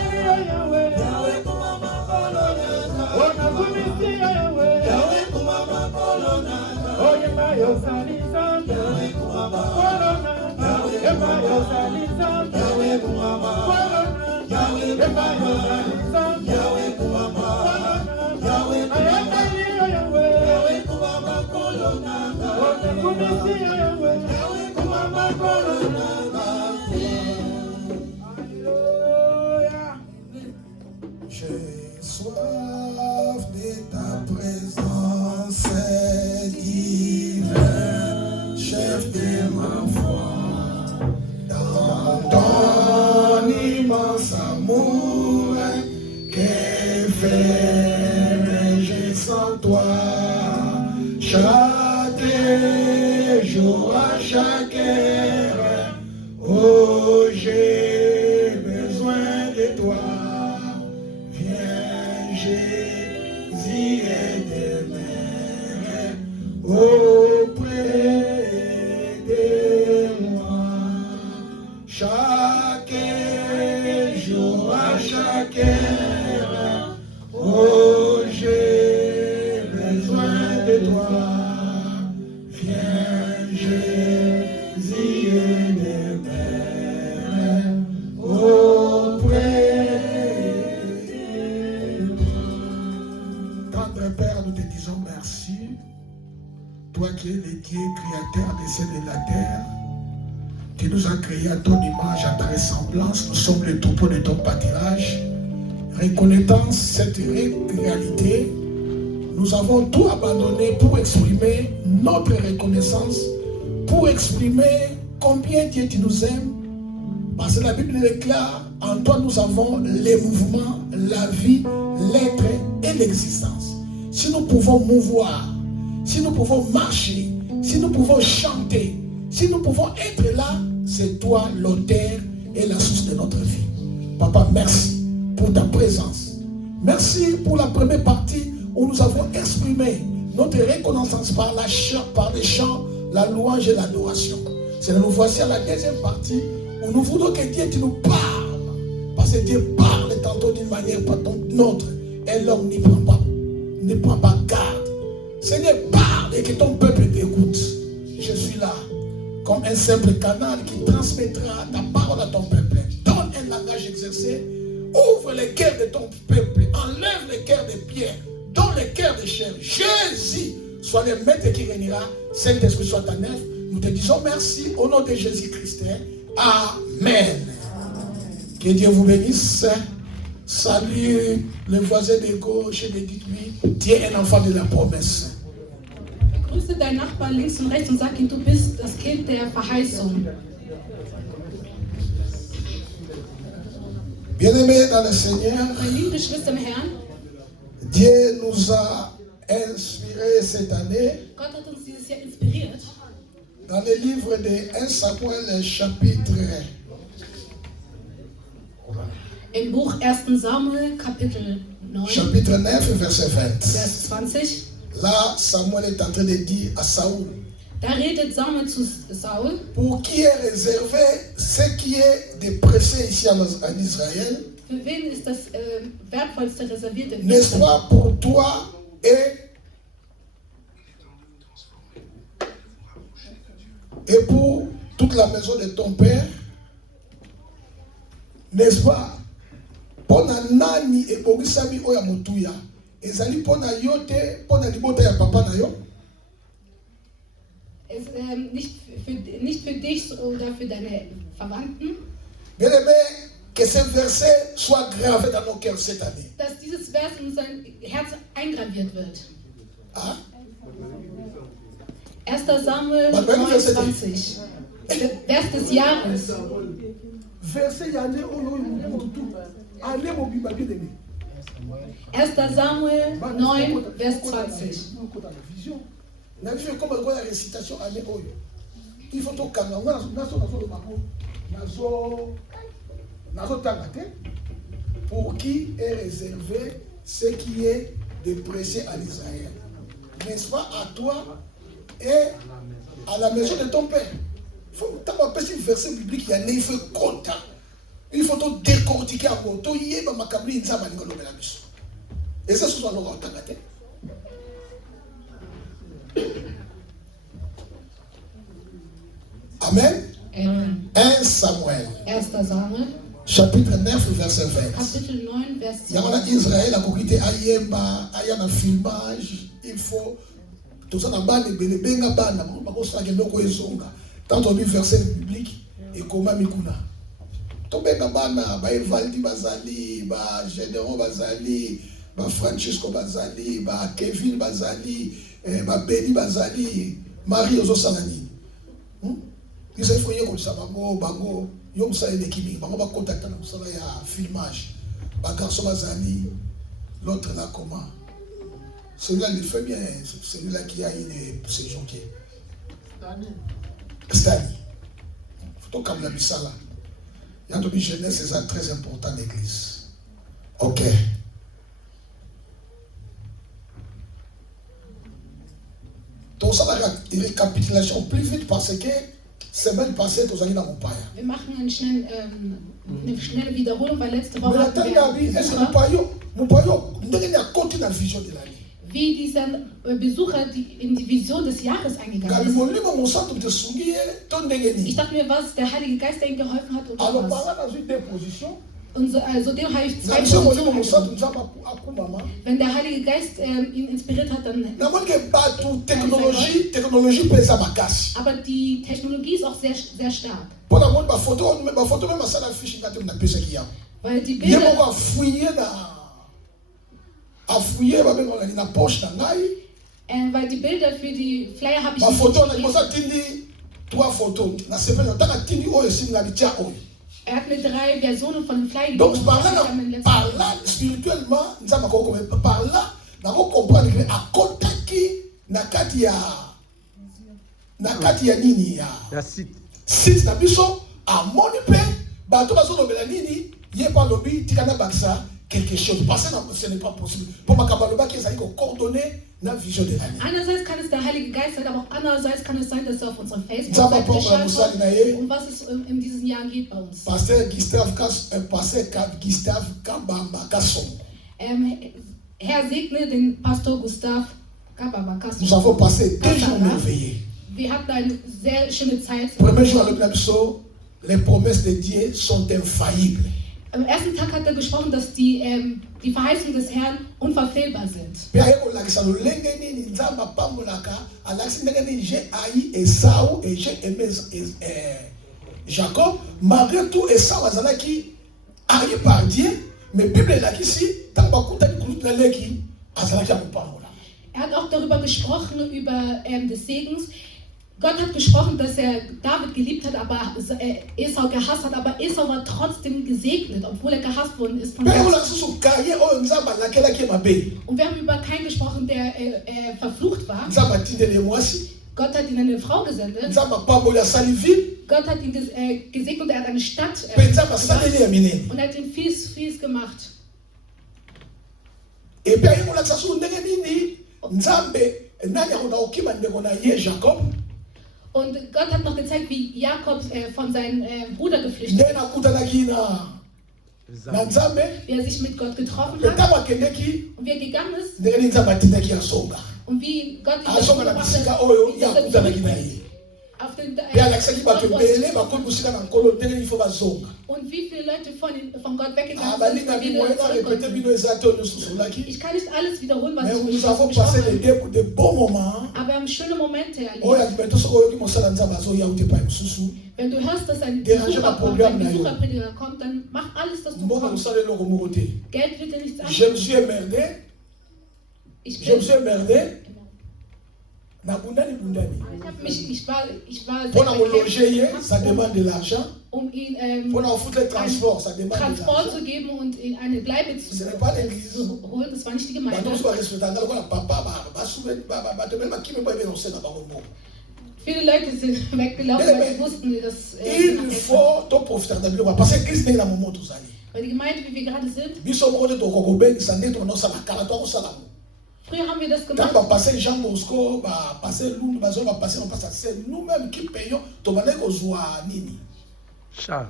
Yawe kumama kolonaka. Ona kumisia yawe. Yawe kumama kolonaka. Oye mayosaliza. Yawe kumama. Kolonaka. Yawe mayosaliza. Yawe kumama. Kolonaka. Yawe Yawe kumama. mayosaliza. Yawe kumama. Kolonaka. Yawe kumama. Yawe. Yawe kumama kolonaka. Ona kumisia yawe. Yawe kumama kolonaka. Alléluia. J'ai soif de ta présence divine, chef de ma foi, dans ton immense amour, que ferais-je sans toi? Chaque jour, à chaque heure, oh, j'ai besoin de toi. Viens, Jésus, et demeure auprès de moi. Chaque jour, à chaque heure, oh, j'ai besoin de toi. Viens, Jésus, et demeure auprès de moi. Tendre Père, nous te disons merci. Toi qui es le Dieu créateur des cieux et de la terre, tu nous as créés à ton image, à ta ressemblance. Nous sommes les troupeaux de ton pâturage. Reconnaissant cette réalité, nous avons tout abandonné pour exprimer notre reconnaissance, pour exprimer combien Dieu tu nous aimes. Parce que la Bible déclare, en toi nous avons les mouvements, la vie, l'être et l'existence. Si nous pouvons mouvoir, si nous pouvons marcher, si nous pouvons chanter, si nous pouvons être là, c'est toi l'auteur et la source de notre vie. Papa, merci pour ta présence. Merci pour la première partie où nous avons exprimé notre reconnaissance par les chants, la louange et l'adoration. C'est nous voici à la deuxième partie où nous voulons que Dieu tu nous parle. Parce que Dieu parle tantôt d'une manière, pas d'une autre. Et l'homme n'y prend pas garde. Seigneur, parle et que ton peuple t'écoute. Je suis là comme un simple canal qui transmettra ta parole à ton peuple. Donne un langage exercé. Ouvre les cœurs de ton peuple. Enlève les cœurs de pierre. Donne les cœurs de chair. Jésus soit le maître qui régnera. Saint-Esprit soit ta œuvre. Nous te disons merci au nom de Jésus-Christ. Amen. Que Dieu vous bénisse. Salut le voisin de gauche et dites-lui, tu es un enfant de la promesse. Grüße deinen Nachbarn links und rechts und sag ihm, du bist das Kind der Verheißung. Bien-aimés dans le Seigneur, Meine lieben Geschwister im Herrn, Dieu nous a inspirés cette année Gott hat uns dieses Jahr inspiriert. dans le livre de 1 Samuel chapitre Im Buch 1. Samuel, Kapitel 9, chapitre 9, verset 20. Vers 20. Là, Samuel est en train de dire à Saoul, Da redet Samuel zu Saul, pour qui est réservé ce qui est de pressé ici en Israël, für wen ist das Wertvollste reserviert im n'est-ce Israel? pas pour toi et pour toute la maison de ton père, n'est-ce pas? Pona nani e bogisami oya motuya ezali pona yote pona libota ya papa na yo. Nicht für dich oder für deine Verwandten. Bien-aimé, que ce verset soit gravé dans nos cœurs cette année. Dass dieses Vers in unser Herz eingraviert wird. Ah? 1. Samuel Was war das? 29. Vers des Jahres. Verset yane oyo mutu ane mobimba bien-aimé. 1. Samuel 9, Vers 20. La vision est comme la récitation année Oyo. Il faut tout calmer. Pour qui est réservé ce qui est de prêcher à l'Israël. N'est-ce pas à toi et à la maison de ton père? Il faut que tu verset biblique, il faut compte. Il faut tout décortiquer à moto. Il y a ma cabine, ça va nous la mission. Et ça, c'est ce qu'on a entendu. Amen. 1 Samuel. 1. Samuel. Chapitre 9, verset 20. Kapitel 9, Vers Il y a Israël a coquité Ayemba, Ayana filmage, il faut tout ça dans le ban de Benga Bana, tant on dit verset biblique et comment Mikuna. Tobenga Bana, Evaldi Bazali, Gédéon Bazali, Francisco Bazali, Kevin Bazali, Benny Bazali, Marie Ozo Salani. Il faut y avoir ça, Bango, Yom Saïd Ekimi, Bango va contacter nous, ça va y a filmage. Garçon Bazali, l'autre là comment? Celui-là il fait bien, celui-là qui a une séjour qui est. Stani. Faut comme la Bissala. Il y a une jeunesse, c'est ça très important l'église. Ok. Donc ça va une récapitulation plus vite parce que semaine passée, tous allés dans mon père. Wir machen eine schnelle Wiederholung, weil letzte Woche Mais la hatten taille wir d'habit, est-ce que mon paillot, nous avons continué la vision de l'année. wie dieser Besucher in die Vision des Jahres eingegangen ist. Ich dachte mir, was der Heilige Geist ihm geholfen hat oder Alors, was. par là, dans une déposition, Und so, also dem habe ich zwei Positionen eingenommen. Wenn der Heilige Geist ihn inspiriert hat, dann... Aber die Technologie ist auch sehr, sehr stark. Weil die Bilder... weil die Bilder für die Flyer habe ich Er hat mir 3 Versionen von dem Flyer gegeben. Donc par là, spirituellement, par là, nous comprenons que à Kotaki, Nakatia Nini ya site na biso à Monipe, bato bazo lobela nini, yé pas lobby tikana baksa quelque chose. Parce que ce n'est pas possible. Pour ma kabaloba qui est coordonné la vision de l'année. Einerseits kann es der Heilige Geist sein, aber auch andererseits kann es sein, dass er auf unserem Facebook-Seite geschaut hat, um was es in diesem Jahr geht bei uns. Pasteur Gustave Kabamba Kasson. Herr segne den Pastor Gustav Kabamba Kasson. Nous avons passé 2 jours merveilleux. Wir hatten eine sehr schöne Zeit. Premier jour à l'Obnabso, les promesses de Dieu sont infaillibles. Am ersten Tag hat er gesprochen, dass die Verheißungen des Herrn unverfehlbar sind. Jacob, malgré tout, Esau azalaki haï par Dieu, mais Bible est là ici, tant que er hat auch darüber gesprochen, über des Segens. Gott hat gesprochen, dass er David geliebt hat, aber Esau gehasst hat, aber Esau war trotzdem gesegnet, obwohl er gehasst worden ist von Gott. Und wir haben über keinen gesprochen, der verflucht war. Gott hat ihn eine Frau gesendet. Gott hat ihn gesegnet und er hat eine Stadt und er hat ihn fies gemacht. Und Gott hat noch gezeigt, wie Jakob von seinem Bruder geflüchtet ist. Wie er sich mit Gott getroffen hat. Und wie er gegangen ist. Und wie Gott ihn auf den und wie viele Leute von Gott weggegangen sind. Ich kann nicht alles wiederholen, was ich gesprochen habe. Aber wir haben schöne Momente erlebt. Wenn du hörst, dass ein Besucherprediger kommt, dann mach alles, dass du bekommst. Geld wird dir nichts an. Ich war pour loger, ça demande de l'argent. um ihm Transport, ça demande Transport zu geben und ihm eine Bleibe Ce n'est pas l'église. zu holen. Das war nicht die Gemeinde. Viele Leute sind weggelaufen, weil sie wussten, dass il faut profiter de la parce que Christ est dans le moment où weil die Gemeinde, wie wir gerade sind, früher haben wir das gemacht. Quand passer Jean Bosco, passer Lund, c'est nous-mêmes qui payons.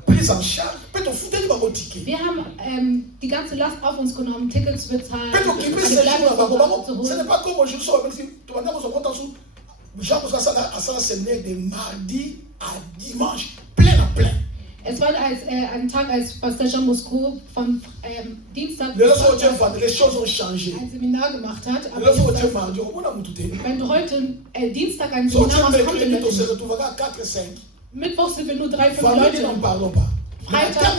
Prise en charge, wir haben die ganze Last auf uns genommen, um Tickets zu bezahlen, ce n'est pas comme aujourd'hui, Jean Bosco a ça séminaire de mardi à dimanche, plein à plein. Es war ein Tag, als Pastor Jean Bosco von Dienstag les choses ont changé. ein Seminar gemacht hat. Aber wenn du heute Dienstag ein Seminar machst, Mittwoch sind wir nur 3-5 Leute. Freitag,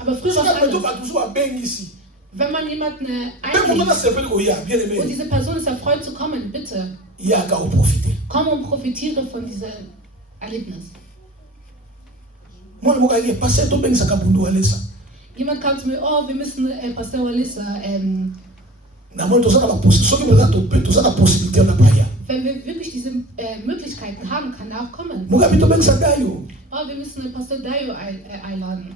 aber früher war es anders. Wenn man jemanden einlädt und diese Person ist erfreut zu kommen, bitte komm und profitiere von diesem Erlebnis. Jemand kam zu mir, oh, wir müssen Pastor Walisa, wenn wir wirklich diese Möglichkeiten haben, kann er auch kommen. Oh, wir müssen Pastor Dayo einladen.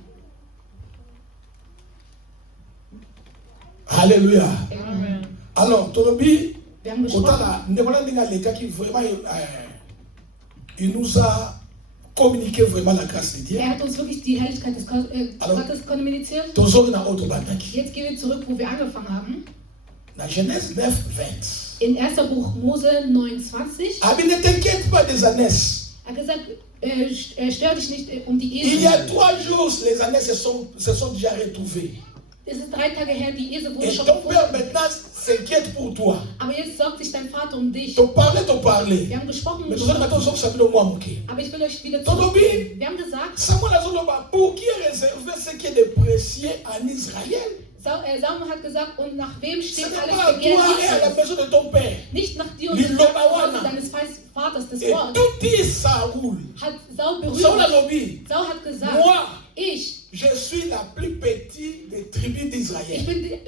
Halleluja. Amen. Alors, Tolobi, wir haben gesprochen. Il nous a communiqué vraiment la grâce de Dieu. Er hat uns wirklich die Herrlichkeit des Gottes kommuniziert. Jetzt gehen wir zurück, wo wir angefangen haben. Dans Genèse 9, 20. In 1. Buch Mose 29. Aber ne t'inquiète pas des ânesses. Er hat gesagt, stör dich nicht um die Esel. Il y a 3 jours, les ânesses se sont déjà retrouvées. Es ist 3 Tage her, die Esel wurden Et schon ton gefunden. père maintenant s'inquiète pour toi. Aber jetzt sorgt sich dein Vater um dich. T'en parler. Wir haben gesprochen. Mais nous allons maintenant sortir moi manquer. Aber ich will euch wieder Tolobi, wir haben gesagt, Samuel a pour qui est réservé ce qui est de précieux en Israël? Samuel hat gesagt, und nach wem Ce steht n'est alles pas à Begehren toi et à la Israels? maison de ton père. Nicht nach dir und Lilo dem Bawana. Haus deines Vaters, das Et Wort. tout dit Saoul. Hat Saul Saul a berührt. lobby. Saul hat gesagt, Moi, ich je suis la plus petite des tribus d'Israël.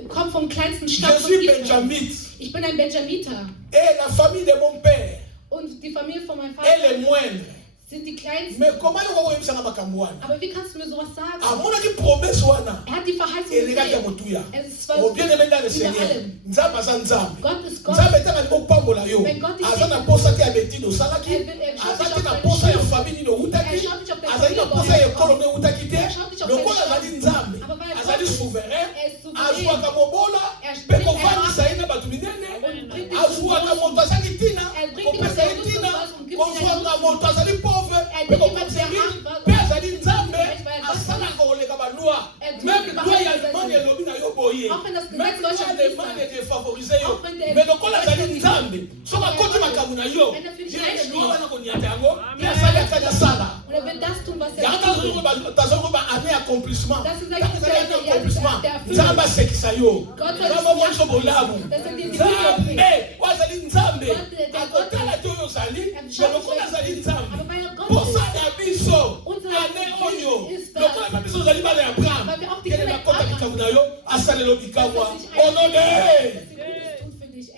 komme vom kleinsten Je Stamm von suis Israel. benjamite. Ich bin ein Benjamiter. Et la famille de mon père Und die Familie von meinem est Vater les moindres. sind die kleinsten. Mais comment il va voir ça makambo wana? Aber wie kannst du mir sowas sagen? Amona ki promesse wana. Er hat die Verheißung Et les gars qui gegeben. motuya. Es war Au bien aimé dans le über Seigneur. allem. Nzamba za nzambe. Gott ist Gott. Nzambe tanga liko pambola yo. Wenn Gott dich Aza na posa ki abetino salaki. schaut Aza nicht ki auf na deine posa ya Schuld. famille no utaki. Schaut nicht auf deine Aza ki na Familie, posa ya Gott. kolo no utaki te. Schaut nicht auf Le deine kola Stadt. zali nzambe. Aber weil Azali Gott souverain. ist souverän. Azwaka mobola. Spricht Pe kovandisa ye na bato minene. Azwaka moto azali tina. Kopesa ye tina. Kozwaka moto azali pauvre. Pe kopesa ye pe azali nzambe. Asalaka koleka balwa. Même loi ya Allemagne elobi na yo boye. Même loi ya Allemagne défavorise yo. Mais lokola azali nzambe. Soki akoti makambo na yo. Ye loi wana koniata yango. Pe asali akanya sala. Oder wenn das tun, was er Yango tazokoba année accomplissement. Das ist Année accomplissement. Nzambe asekisa yo. Nzambe mwanso bolamu. Nzambe wazali nzambe. Akotala te oyo ozali. Mais lokola azali nzambe. Posa ya biso. Année oyo. Lokola na biso ozali bana ya Abraham. Kele bakota likambo na yo. Asalelo bikamwa. Honore.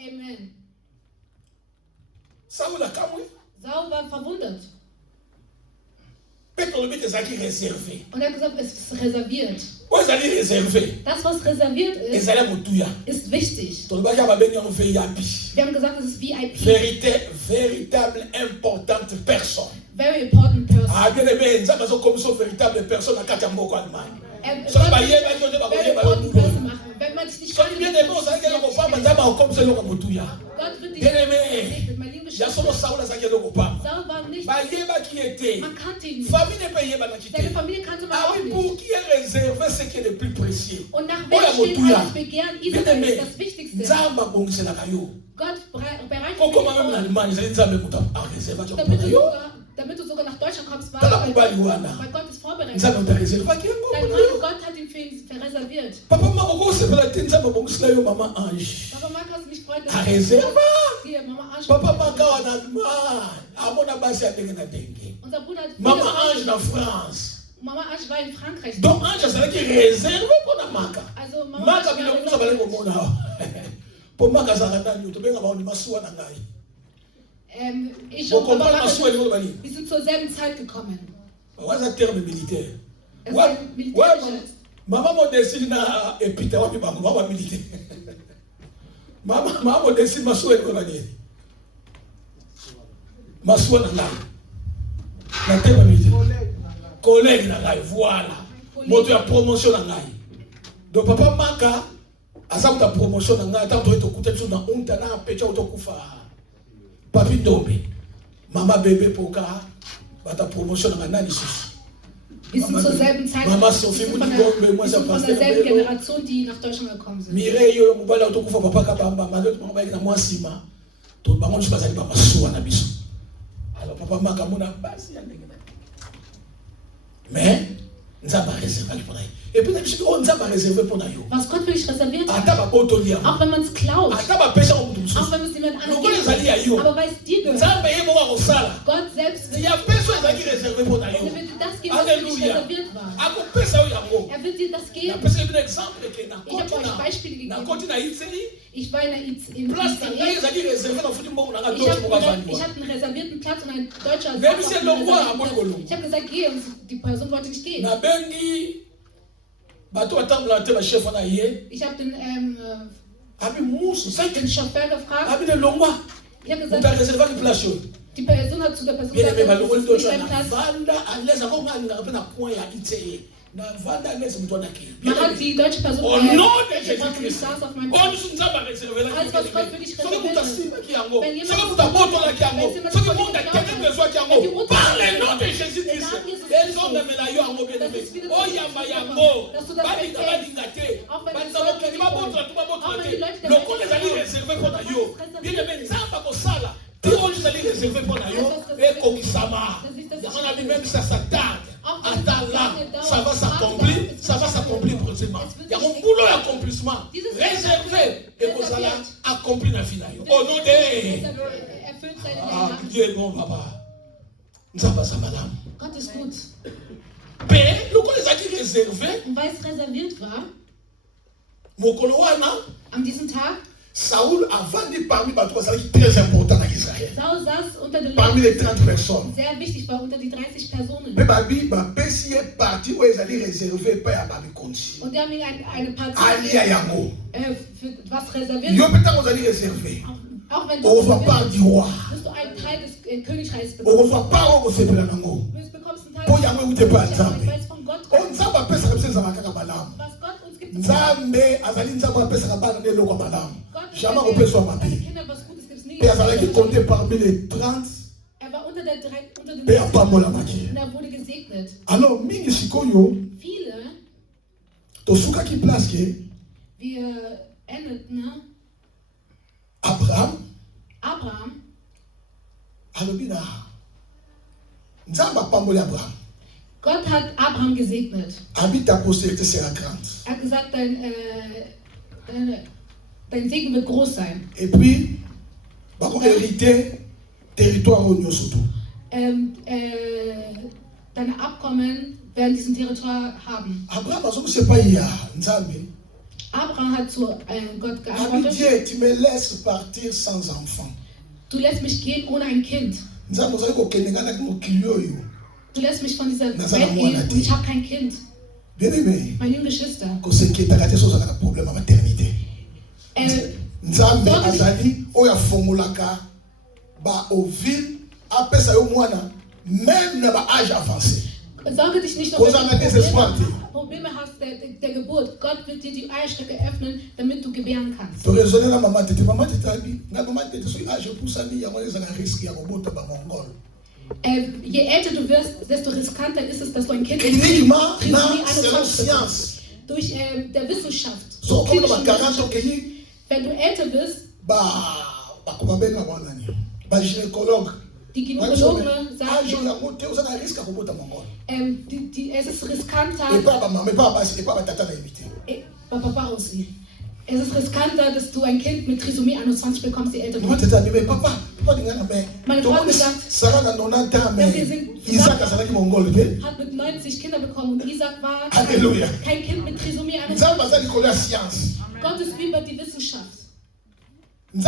Amen. Saul akamwe. Saul war verwundert. Petro le ezalaki réservé. Und er hat gesagt, es ist reserviert. Oyo ezali réservé. Das, was reserviert ist, Ezali motuya. ist wichtig. Tolobaki ababengi yango VIP. Wir haben gesagt, es ist VIP. Véritable importante personne. Very important person. Ah bien aimé, nzambe azokomisa véritable personne na kati ya mboka Allemagne. Gott Soki will bayebaki yo nde very bakoyeba yo important bulo. person machen. Wenn man dich nicht Soki bien aimé ozalaki eloko pamba nzambe akokomisa eloko motuya. Gott wird dich Bien aimé, mein lieben ya solo Saul azalaki eloko pamba. Saul war nicht, Bayebaki ye te. man kannte ihn nicht. Famille ne peut yebanaki te. Seine Familie kannte man Ah auch oui, nicht. pour qui est réservé ce qui est le plus précieux. Und nach Oya wem steht motuya. alles Begehren Bien Israel aimé, ist das Wichtigste. nzambe abongiselaka yo. Gott bereitet Kokoma même na Allemagne, ezali nzambe moto areservaki damit mpona du, yo. sogar, damit du sogar nach Deutschland kommst, Tala weil mobali wana. Gott ist vorbereitet. Nzambe moto areservaki yango Dein mpona yo. Mann, Gott hat ihn für ihn reserviert. Papa mama okosepela te nzambe abongisela yo mama Ange. Papa Mark, hast du nicht Freunde? Areserva. Hier, Mama Ange. Papa maka wana Allemagne. Amona basi ya ndenge na ndenge. Unser Bruder hat Mama Ange na France. Mama Ange war in Frankreich. Donc Ange ça qui réservé pour la Maka. Also Mama Maka Ange bino war kusa bale komona. Pour Maka ça randa nyo to benga ba on masuwa na ngai. Ich und Mama masuwa ni bani. wir sind zur selben Zeit gekommen. Was un terme militaire. Ouais, Mama mo décide na epita wapi bango mama militaire. Mama mo décide masuwa ni bani. Masuwa na ngai. Na terme militaire. Collègue na ngai voilà. Moto ya promotion na ngai. Donc papa Maka asamu ta promotion na ngai tant to kuta tsu na unta na pecha utokufa. Papi Ndombe. Mama bébé poka bata promotion na nani sisi. Wir sind zur selben Zeit. Mama Sophie Munigombe moi ça von derselben Generation, die nach Deutschland gekommen sind. Mireille yo mobala utokufa papa kabamba mazoto mama na moi sima. To bango tsu bazali ba masuwa na biso. Alors papa Maka mona basi ya ndenge. Mais nous avons réservé pour nous. Et puis nous avons réservé pour nous. Was Gott für dich reserviert hat. Auch wenn man es klaut. Auch wenn man es jemand anderem gibt. Aber weil es dir gehört. Gott selbst wird dir das geben, was für dich reserviert war. Er wird dir das geben. Ich habe euch Beispiele gegeben. Ich war in Israel. Ich habe einen reservierten Platz und ein deutscher Ich habe gesagt, geh, und die Person wollte nicht gehen. Ich habe den Chauffeur gefragt. Ich habe gesagt, die Person hat zu der Person gesagt, das ist nicht dein Platz. Man hat die deutsche Person saß auf meinem Platz. Alles, was Gott für dich reserviert ist. Wenn jemand par le nom de Jésus-Christ, ça va s'accomplir prochainement. Il y a un boulot d'accomplissement réservé et que ça va accomplir la vie. Au nom de Dieu est bon, papa. Gott ist gut. Mais le coup les acquis réservé. Und weil es reserviert war, an diesem Tag, Saoul a vendu parmi les trois qui très important en Israël. Saul saß unter den parmi les 30 personnes. Sehr wichtig war unter die 30 Personen. Mais Babi, Babi est parti où ils allaient réserver pas à Babi Konsi. Und die haben eine Partie für was reserviert. Yo peut-être vous allez réserver. Auch wenn du du roi. Wirst du einen Teil des Königreichs bekommen. Du bekommst einen Teil weil es von Gott kommt. Was Gott uns gibt. Nzambe azali nzambe apesaka bana nde eloko ya malamu jamais Gott kopeswa mabe mpe azalaki compté parmi les 30 unter den mpe apambolamaki. und er wurde gesegnet. Alors mingi sikoyo Viele tosukaki place ke wir endeten Abraham alobi na nzambe apamboli Abraham. Gott hat Abraham gesegnet. Ta postérité sera grande. Er hat gesagt, dein Segen wird groß sein. Et puis, va hériter territoire au Nyosoto. Deine Abkommen werden diesen Territoire haben. Abraham, also c'est pas hier, Nzambe. Abraham hat zu Gott geantwortet. Dieu, tu me laisses partir sans enfant. Du lässt mich gehen ohne ein Kind. Nzambe, vous allez Du lässt mich von dieser Welt gehen und ich habe kein Kind. Bien-aimé. Meine jungen Geschwister. Problème à maternité. Nzambe azali oya formulaka ba au ville apesa yo mwana même na ba âge avancé. Sorge dich nicht, ob du Probleme hast der Geburt. Gott wird dir die Eierstöcke öffnen, damit du gebären kannst. Tu raisonnes la maman tete abi, na maman tete so âge pour ça ni ya mwana za risque ya robota ba mongol. Je älter du wirst, desto riskanter ist es, dass du ein Kind durch der Wissenschaft. So, wenn du älter wirst, die Gynäkologen sagen, es ist riskanter. Papa aussi. Es ist riskanter, dass du ein Kind mit Trisomie 21 bekommst, die älter Meine wird. Frau hat gesagt, Isaac hat mit 90 Kinder bekommen und Isaac war Halleluja. kein Kind mit Trisomie 21. Gott ist über die Wissenschaft. Er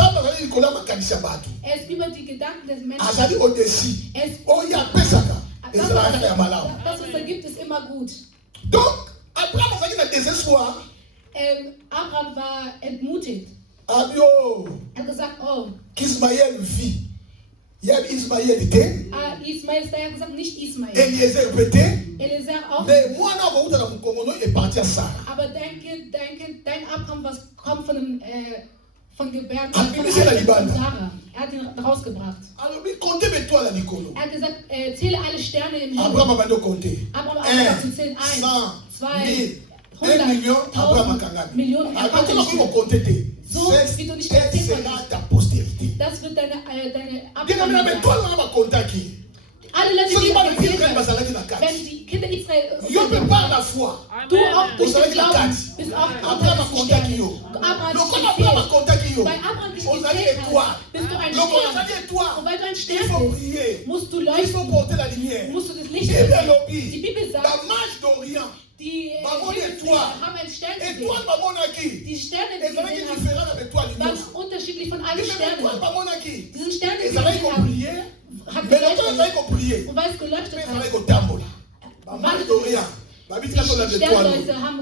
ist über die Gedanken des Menschen. Er ist, das, was er gibt, ist immer gut. Donc, Abraham a dit désespoir. Abraham war entmutigt. Er hat gesagt, oh, qu'Ismaël vit. Il y a Ismaël était. Ismaël, er hat gesagt, nicht Ismaël. Eliezer était. Eliezer auch. Mais moi, non, je est parti à Sarah. Aber dein Abraham kommt von Gebärden von Sarah. Er hat ihn rausgebracht. Alors, il comptait mes toiles à Nicolo. Er hat gesagt, zähle alle Sterne im Himmel. Abraham a compté. Abraham hat gesagt, 1, 2, 100 million, Abraham Millionen. a compté. So wie du nicht erzählt hast. Ta postérité. Das wird deine alle Leute, die wenn die Kinder Israel du auch durch den Glauben bist auch Abraham a contacté. Bei Abraham gezählt hast, bist du ein Stern. Und weil du ein Stern bist, musst du leuchten, musst du das Licht sehen. Die Bibel sagt, die haben ein Stern gesehen. Die Sterne, die gesehen haben, waren unterschiedlich von allen Sternen. Diese Sterne, die gesehen haben, hat geleuchtet. Und weil es geleuchtet hat, die Sternleute haben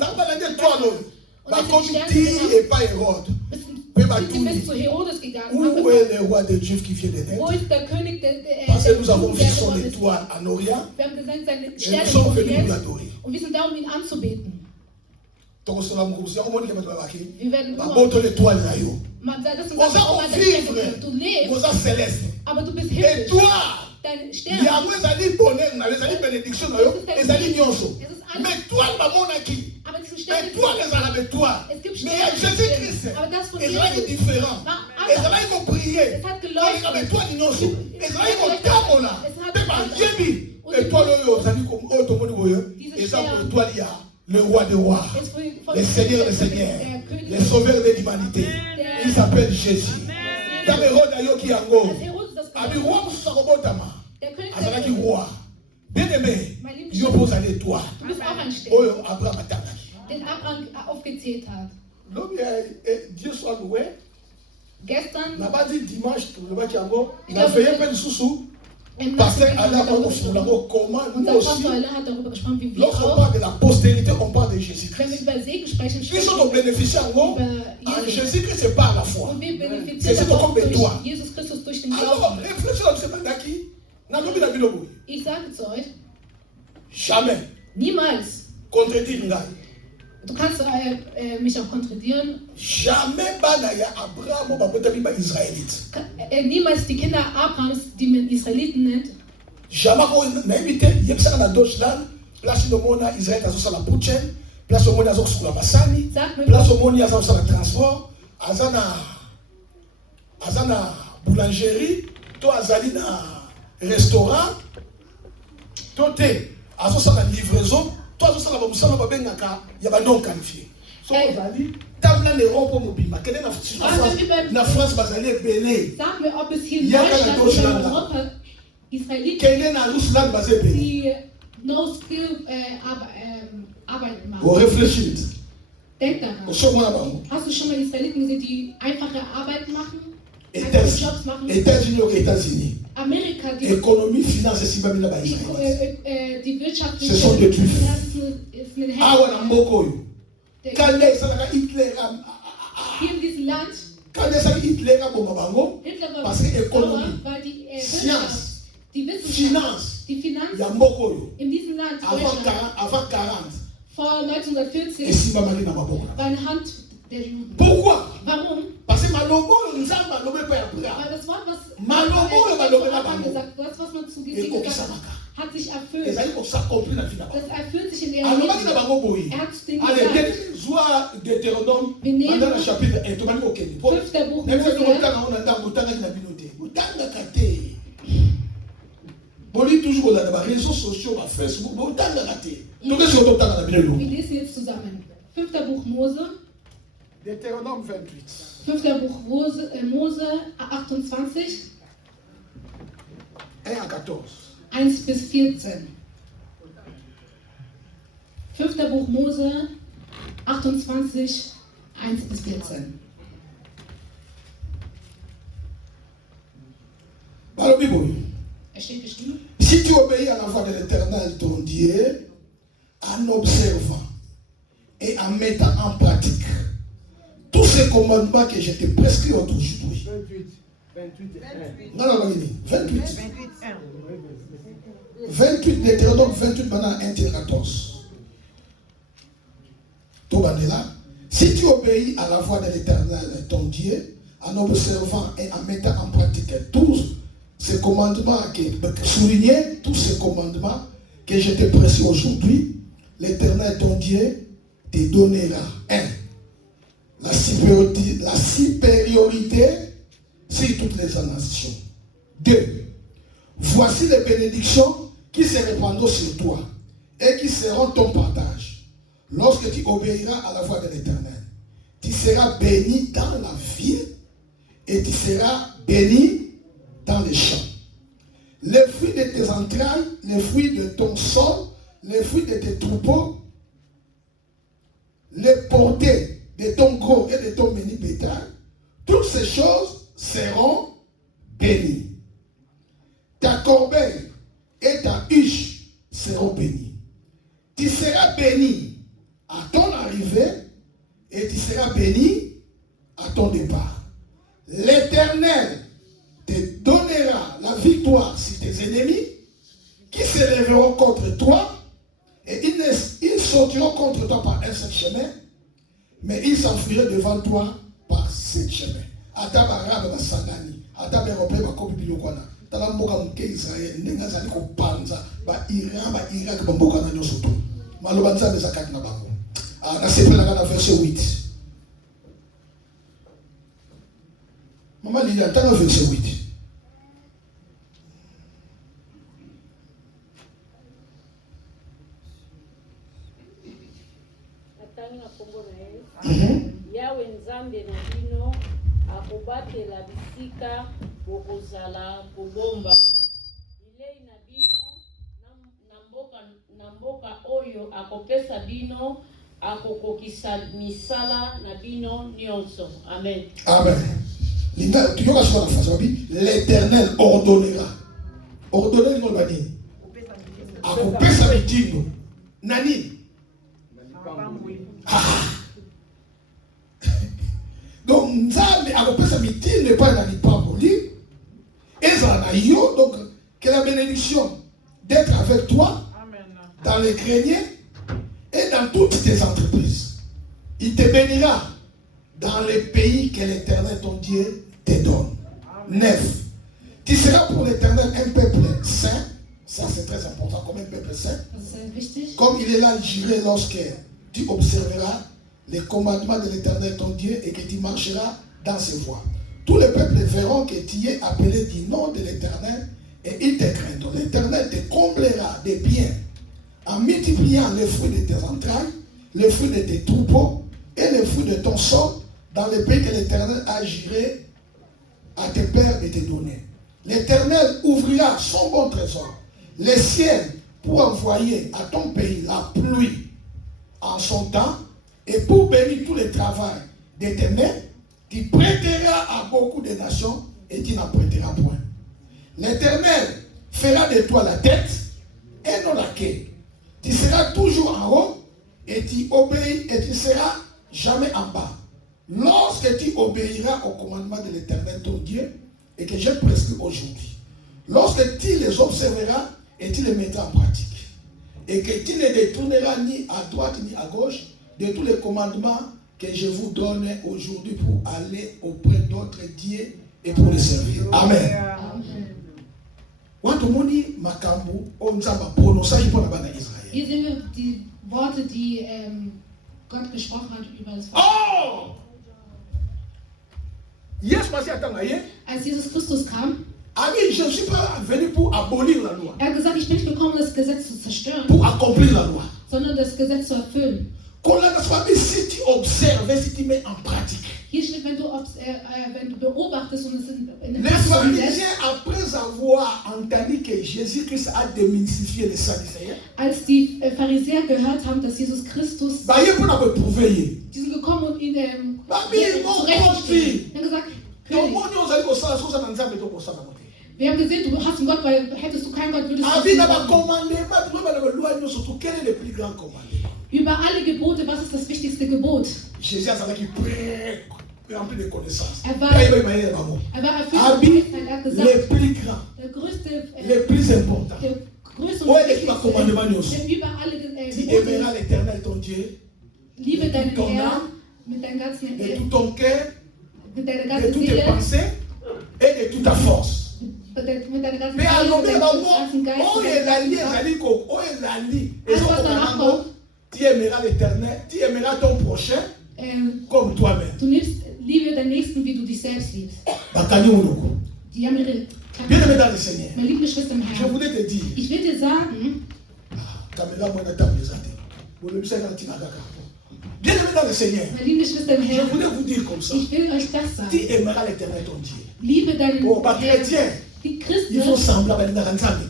sind bis zu Herodes gegangen. Où est le roi des Juifs qui vient de naître? Wo ist der König der Parce que nous avons vu son étoile en Orient. Wir haben gesehen, seine Et nous Sterne sommes im venus pour Orient. l'adorer. Und wir sind da, um ihn anzubeten. Donc, c'est la mousse. On dit que Wir werden la nur, bonne étoile là, yo. man sagt, das ist Nous avons vivre. du lebst, Nous avons céleste. aber du bist Et himmlisch. toi, Dein il Stern, y a moins d'aller bonheur, les amis bénédiction, les amis nyonso. Mais toi, le monde qui. aber diesen Mais Stern, toi, les arabes, toi. es gibt Mais il y a Sterne, Jésus-Christ. aber das von Les arabes Jesus différents. war Les anders. arabes ont prié. Es hat Mais geleuchtet. toi, nyonso. Les arabes ont tamola. Mais bah, yebi. Et toi, les amis comme eux, tout le monde, et ça, pour toi, il y a le roi des rois. Es von Le Seigneur des Seigneurs, le Sauveur de l'humanité. Il s'appelle Jésus. Dans le roi d'Ayo qui yango. Das Herodes, das Abi roi Moussarobotama. der König Azalaki der roi. Bien aimé. Yo pose à toi. Du bist auch ein Stern, Oyo Abraham Atangaki. den Abraham aufgezählt hat. L'homme Dieu soit loué. Gestern, N'a pas dit dimanche le baki yango. Il a fait un peu de sous-sous. im Pasteur Nachhinein Allah haben wir comment darüber comment nous unser aussi. Pastor Allah hat darüber gesprochen, wie wir Lorsqu'on auch, parle de la postérité, on parle de wenn wir Jésus-Christ. über Segen sprechen, Ils sont au bénéficiaire en über Jesus. Jésus-Christ, c'est pas à la foi. Und wir C'est benefizieren ce aber qu'on auch fait durch toi. Jesus Christus durch den Alors, Glauben. réfléchissez à ce bandaki. N'a pas de bilobo. Ich sage zu euch, Jamais. niemals, Contredire ngai. du kannst mich auch kontradieren, Jamais banaya Abraham babotami ba Israélite. niemals die Kinder Abrahams, die man Israeliten nennt, Jamais ko naimite yebsaka na Deutschland, place no mona Israël azosa la butchen, place mona azosukula masani, Sag mir, place mona azosa la transport, azana boulangerie, to azali na restaurant, to te azosa la livraison, to azosa la bamusala babengaka ya ba non qualifié. So azali tabla ne rompo mobima, kende na France bazali ebele. sag mir, ob es hier in Ja, Deutschland Deutschland. oder in Europa Israeliten Kende na Russland bazali ebele. die No-Skill Arbeit On machen. réfléchit. Denk daran. Hast du schon mal Israeliten gesehen, die einfache Arbeiten machen? Einfache Jobs machen? États-Unis ou États-Unis. Amerika, Économie, finance, c'est pas bien die Wirtschaft Ce sont des Juifs. ist mit Ah ouais, Händen. Mboko. Quand les Hitler, Hier in diesem Land, quand les Hitler a bombardango, Hitler war parce que sauer, économie, weil die Science, Wirtschaft, die Wissenschaft, finance, die il y Finanzen a Mboko. in diesem Land, Deutschland, Avant 40, vor et 1940, si ma mari n'a pas beaucoup. war eine Hand der Juden. Pourquoi? Warum? Parce que Malobo, nous avons Malobo pas Abraham. Weil das Wort, was Malobo, gesagt, das, was man zu Et Gesicht comme gesagt ça, hat, hat sich et erfüllt. ça, il faut ça compris dans la vie. Das erfüllt sich in der Alors, il y a Erlebnis. Bango. Er hat es denen Allez, gesagt. Joie Deutéronome, Wir nehmen dans le chapitre 1, tu m'as dit ok. Fünfter Buch Même si Mose. on a on lit toujours dans les réseaux sociaux, Facebook, on a raté. Donc, est-ce qu'on a Wir lesen jetzt zusammen. Fünfter Buch Mose. Deutéronome 28. 5. Buch Mose 28, 1 à 14. 1 bis 14. 5. Buch Mose 28, 1 bis 14. Es steht geschrieben. Si tu obéis à la voix de l'Éternel ton Dieu, en observant et en mettant en pratique tous ces commandements que je t'ai prescrits aujourd'hui. 28 Deutéronome 28 maintenant 1 14. Si tu obéis à la voix de l'Éternel ton Dieu, en observant et en mettant en pratique tous ces commandements, souligner tous ces commandements que je t'ai prescrits aujourd'hui, l'Éternel ton Dieu te donnera 1. La supériorité sur toutes les nations. 2. Voici les bénédictions qui se répandront sur toi et qui seront ton partage. Lorsque tu obéiras à la voix de l'Éternel, tu seras béni dans la ville et tu seras béni dans les champs. Les fruits de tes entrailles, les fruits de ton sol, les fruits de tes troupeaux, les portées de ton gros et de ton menu bétail, toutes ces choses seront bénies. Ta corbeille et ta huche seront bénies. Tu seras béni à ton arrivée et tu seras béni à ton départ. L'Éternel te donnera la victoire sur tes ennemis qui se lèveront contre toi et ils sortiront contre toi par un seul chemin, mais ils s'enfuiront devant toi par 7 chemins. Ata barabe basangani, ata berope bakobi bilokwana. Tala mboka mke Israël, nenga zali ko panza ba Iran ba Irak ba mboka na nyoso to. Maloba nzambe zakati na bango. Na sepela kana verset 8. Mama Lili atanga verset 8. Yawe nzambe na bino akobatela bisika bokozala kobomba bilei na bino na mboka oyo akopesa bino akokokisa misala na bino nyonso. Amen. Amen. L'Éternel ordonnera. Ordonner non bani. Akopesa mitindo. Nani? Donc Nzambe akopesa mitindo epai na lipamboli ezala na yo, donc que la bénédiction d'être avec toi dans les greniers et dans toutes tes entreprises. Il te bénira dans les pays que l'Éternel ton Dieu te donne. 9. Tu seras pour l'Éternel un peuple saint. Ça c'est très important, comme un peuple saint. Comme il est là juré lorsque tu observeras les commandements de l'Éternel ton Dieu et que tu marcheras dans ses voies. Tous les peuples verront que tu es appelé du nom de l'Éternel et ils te craindront. L'Éternel te comblera de biens en multipliant les fruits de tes entrailles, les fruits de tes troupeaux et les fruits de ton sol dans le pays que l'Éternel a juré à tes pères de te donner. L'Éternel ouvrira son bon trésor, les ciels, pour envoyer à ton pays la pluie en son temps et pour bénir tout le travail de tes mains. Tu prêteras à beaucoup de nations et tu n'en prêteras point. L'Éternel fera de toi la tête et non la queue. Tu seras toujours en haut et tu obéis et tu seras jamais en bas. Lorsque tu obéiras au commandement de l'Éternel ton Dieu et que j'ai prescrit aujourd'hui, lorsque tu les observeras et tu les mettras en pratique, et que tu ne détourneras ni à droite ni à gauche de tous les commandements que je vous donne aujourd'hui pour aller auprès d'autres dieux et pour les servir. Amen. Hier sehen wir die Worte, die Gott gesprochen hat über das Volk. Oh! Yes, Als Jesus Christus kam, je ne suis pas venu pour abolir la loi, er hat gesagt, ich bin nicht gekommen, das Gesetz zu zerstören, pour accomplir la loi. sondern das Gesetz zu erfüllen. Si tu observes, si tu mets en pratique. Hier steht, wenn du beobachtest und es in den Les pharisiens, après avoir entendu que Jésus-Christ a démystifié les Sadducéens, als die Pharisäer gehört haben, dass Jesus Christus, die sind gekommen und ihn zurechtgestellt. Die haben gesagt, König, wir haben gesehen, du hast einen Gott, weil hättest du keinen Gott, würdest du nicht quel est le plus grand commandement? über alle Gebote, was ist das wichtigste Gebot? Jésus a rempli de connaissances. Er war erfüllt von Weisheit. Er hat gesagt, les plus grands, der größte, les plus importants. der größte und Ouais, les wichtigste, commandements der aussi. über alle Tu Gebote aimeras ist, l'Éternel ton Dieu liebe deinen ton Herrn âme, mit deinem ganzen de tout ton cœur, mit deiner de ganzen toutes tes Seele, pensées et de toute ta force. mit deiner ganzen Mais Seele, alors, mit deinem ganzen Geist, oh, mit il deinem a lié, ganzen Kopf. et Alles, was danach kommt, tu aimeras l'Éternel, tu aimeras ton prochain comme toi-même. du liebe deinen Nächsten, wie du dich selbst liebst. Bakani Onoko. Die haben ihre Bien aimé dans le Seigneur, meine lieben Geschwister im je Herrn. voulais te dire, Ich will dir sagen, bien aimé dans le Seigneur, meine lieben Geschwister im je Herrn, voulais vous dire comme ça, ich will euch das sagen. tu aimeras l'Éternel ton Dieu. Liebe deinen Oh, bah, Herrn. chrétien, Die ils Christen, font semblant avec la ranzame.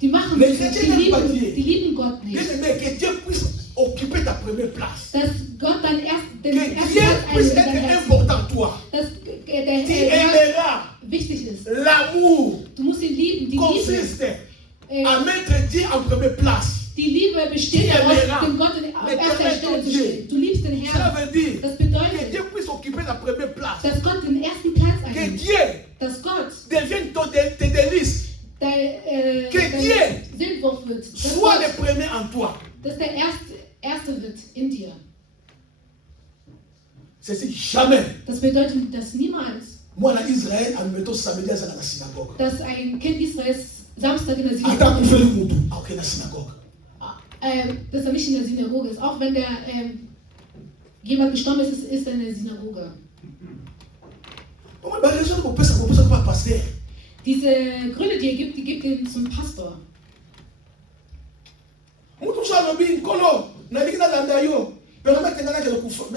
die machen Les das, Chrétiens n'aiment pas Dieu. die lieben Gott Bien nicht. aimé, que Dieu puisse occuper ta première place. Dass Gott den Que ersten Dieu Platz puisse einnimmt in deinem être Herzen. important en toi. Dass Tu der aimeras wichtig ist. l'amour Du musst ihn lieben. Die Liebe, consiste à mettre Dieu en première place. die Liebe besteht Die daraus, Ernährer. den Gott auf erster Stelle zu stellen. Du liebst den Cela Herrn. veut dire Das que bedeutet, Dieu puisse occuper la première place. dass Gott den ersten Platz Que einnimmt. Dieu Dass Gott devienne tes délices. dein Dieu Sinnwurf wird. Dass Sois le Gott, premier en toi. dass der erste wird in dir. C'est jamais. Das bedeutet, dass niemals, Moi, en Israël, en mettant samedi à la synagogue. dass ein Kind Israels Samstag in der Attends, Synagoge pour faire le moudou. Ok, la synagogue. dass er nicht in der Synagoge ist. Auch wenn der jemand gestorben ist, ist er in der Synagoge. Comment les gens ne peuvent pas passer? Diese Gründe, die er gibt, die gibt er zum Pastor. Mutu shalobi nkolo na likina landa yo. Permettre ngana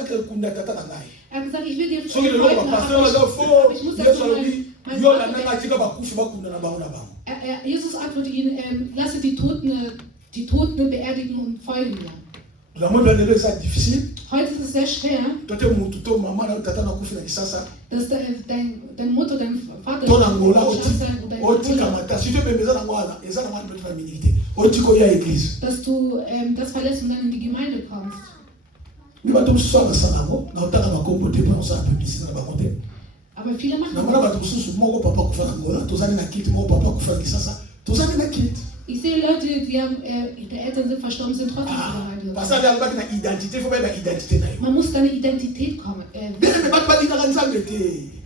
ke kunda tata na ngai. Er hat gesagt, ich will dir So que le loba pasteur la fo. ich muss Yo das shalobi yo la nanga tika ba kufu ba kunda na bango na bango. Jesus antwortet ihn, lasse die Toten beerdigen und feuern. La moi bien c'est difficile. Heute ist es sehr schwer, Tote mutu to mama na tata na kufu na kisasa. dass deine Mutter, dein Vater, To na ngola dein oti Bruder, kamata. Si tu peux me na ngola, eza na ngwana petite minute. Oti ko ya église. dass du das verlässt und dann in die Gemeinde kommst. Ni ba to so na sanamo, na otaka ba kombo te pa sa publicité na ba monter. Aber viele machen Na das. mwana ba to susu moko papa kufa na ngola, tozani na kit moko papa kufa na kisasa. Tozani na kit. Ich sehe Leute, die haben, ihre Eltern sind verstorben, sind trotzdem in Parce der Gemeinde. que la identité, il faut même identité. Man muss deine Identität kommen.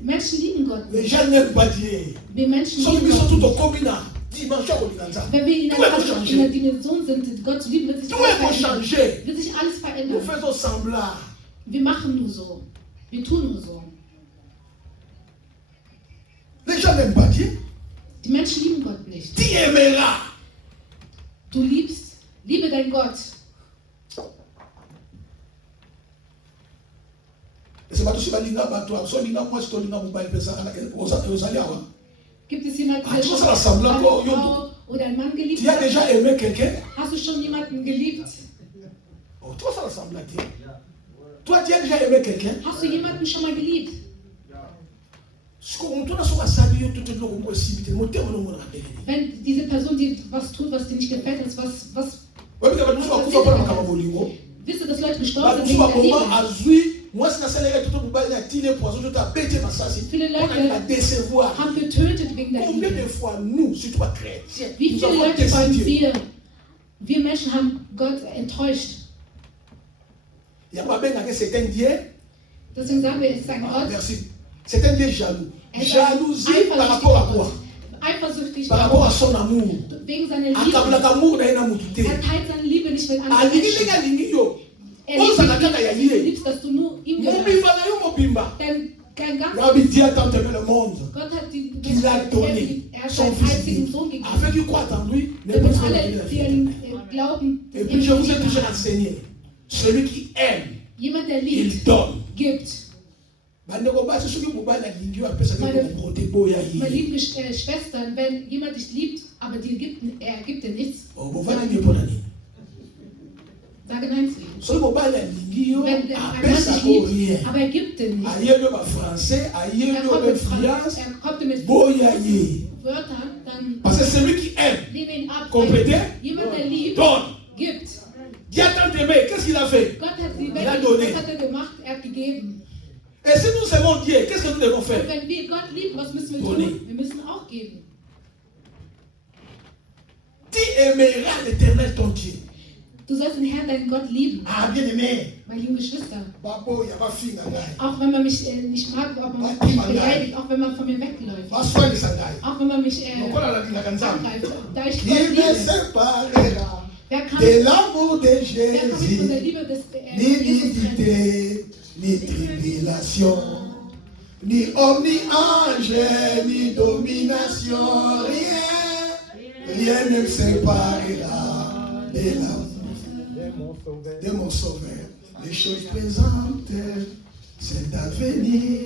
Menschen lieben Gott Les nicht. gens n'aiment pas Dieu. Wir Menschen Sauf lieben qu'ils sont Gott tout au nicht. combina. Dimension au Wenn wir in Tout est einer changé. Dimension sind, Gott zu lieben, wird sich Tout est alles verändern. changé. Wird sich alles Nous verändern. faisons semblant. Wir machen nur so. Wir tun nur so. Les gens n'aiment pas Dieu. Die Menschen lieben Gott nicht. Dieu aimera. Du liebe deinen Gott. Et c'est pas tout ce qui va battre. So linga moi sto linga mobile pesa kana ozali awa. Gibt es jemanden, Ah, der tu schon vois, ça ressemble eine encore, Frau oder einen Mann geliebt Tu as hat? déjà aimé quelqu'un? Hast du schon jemanden geliebt? Oh, toi ça ressemble à Dieu. Toi tu as déjà aimé quelqu'un? Hast du jemanden schon mal geliebt? Wenn diese Person dir was tut, was dir nicht gefällt, ist was wisst ihr, dass Leute gestorben sind wegen der Liebe? Viele Leute haben getötet wegen der Liebe. Wie viele Leute wollen wir Menschen haben Gott enttäuscht? Deswegen sagen wir, es ist ein Gott. C'est un Dieu jaloux. Jalousie par rapport à quoi? Eifersüchtig Par rapport à son amour. wegen seiner Liebe. Er teilt seine Liebe nicht mit anderen Menschen. Er liebt dich, du liebst, dass du nur ihm gehörst. Dein ganzes Gott hat die Welt, er hat seinen einzigen Sohn gegeben. Damit alle, die an ihn glauben, Et puis je vous ai toujours enseigné. Celui qui aime, Jemand, der il liebt, donne. gibt. Meine lieben Schwestern, wenn jemand dich liebt, aber dir gibt, er gibt dir nichts, sage nein zu ihm. Wenn der ein Mann dich liebt, aber er gibt dir nichts, er kommt mit Wörtern, dann Parce que celui qui aime, lehne ihn ab. comprenez? Jemand, der liebt, Donne. gibt. Dieu a tant aimé, qu'est-ce qu'il a fait? Gott hat die Il a donné. Welt, was hat er gemacht? Er hat gegeben. Et si nous aimons Dieu, qu'est-ce que nous devons Und faire? wenn wir Gott lieben, was müssen wir Donner. tun? Wir müssen auch geben. Tu aimeras l'Éternel ton Dieu. Du sollst den Herrn, deinen Gott lieben. Ah, bien aimé. Meine lieben Geschwister, Babo, ya ba finga ngai. auch wenn man mich nicht mag, ob man mich beleidigt, auch wenn man von mir wegläuft, Ba swali sangai. auch wenn man mich Lokola la linga kanzambe. angreift, da ich Gott Il ne liebe, séparera wer kann de l'amour de mich von der Jésus, Liebe des ni Jesus trennen? dignité, ni tribulation, ni homme, ni ange, ni domination, rien ne me séparera de l'amour de mon Sauveur. Les choses présentes, celles d'avenir,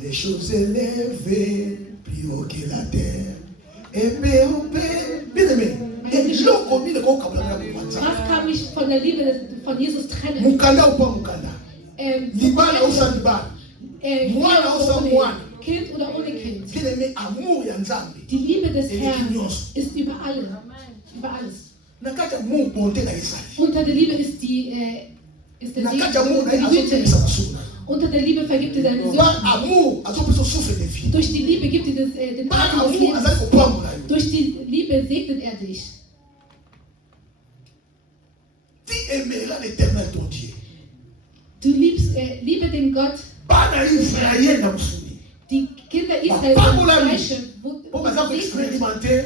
les choses élevées, plus haut que la terre. Et bien aimé, et l'eau commis le vocabulaire de Was kann mich von der Liebe von Jesus trennen? Mukanda ou pas Mukanda? Libana ou sans libana? Mwana ou sans mwana? Kind oder ohne Kind. Bien aimé, amour ya Nzambe. Die Liebe des Et Herrn l'ignorance. ist über alle, über alles. Nakata mu bonté na Isai. Unter der Liebe ist ist der Nakata mu na die azote Güte. bisa masuna. Unter der Liebe vergibt er deine Ba Sünden. amour azope so souffle de vie. Durch die Liebe gibt er den Ba Atem des amour Lebens. azali kopambola yo. Durch die Liebe segnet er dich. Tu aimeras l'Éternel ton Dieu. Du liebst, liebe den Gott. Bana Israël na musuni. Die Kinder Israels Ba sind pamola mi. Fleische, Po baza ko expérimenter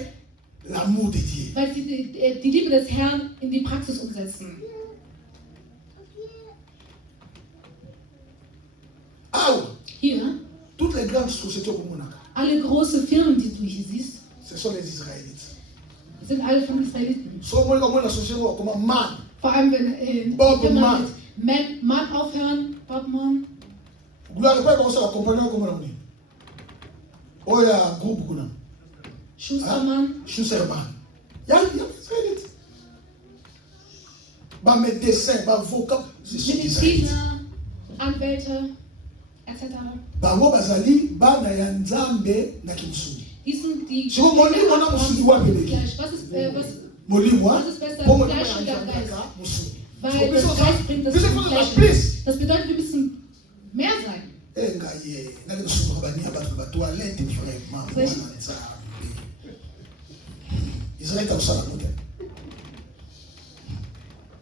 l'amour de Dieu. weil sie die Liebe des Herrn in die Praxis umsetzen. Ah, Hier, toutes les grandes sociétés au Monaka, alle große Firmen, die du hier siehst, ce sont les Israélites. sind alle von Israeliten. So moi comme la société comme man. Vor allem, wenn Bob die Firma Mann. mit Mann aufhören, Bobmann, Gloire pas comme ça la compagnie comme on dit. Oh ya groupe kuna. Schustermann, Schusterman. Ya Israélite. Ba médecin, ba avocat, c'est ce qui Mediziner, Anwälte, etc. Bango bazali bana ya Nzambe na kimsuni. Die sind die Si vous m'avez dit, on a musuni wa beleki. Fleisch. Was ist Molimwa. Was ist besser, Pour Fleisch moi, oder Geist? musuni. Weil das Geist bringt das Plus Fleisch. plus. Das bedeutet, wir müssen mehr sein. Engaye, na ke suma ba ni abatu ba toilette vraiment. Yes. Israël ta usala noke.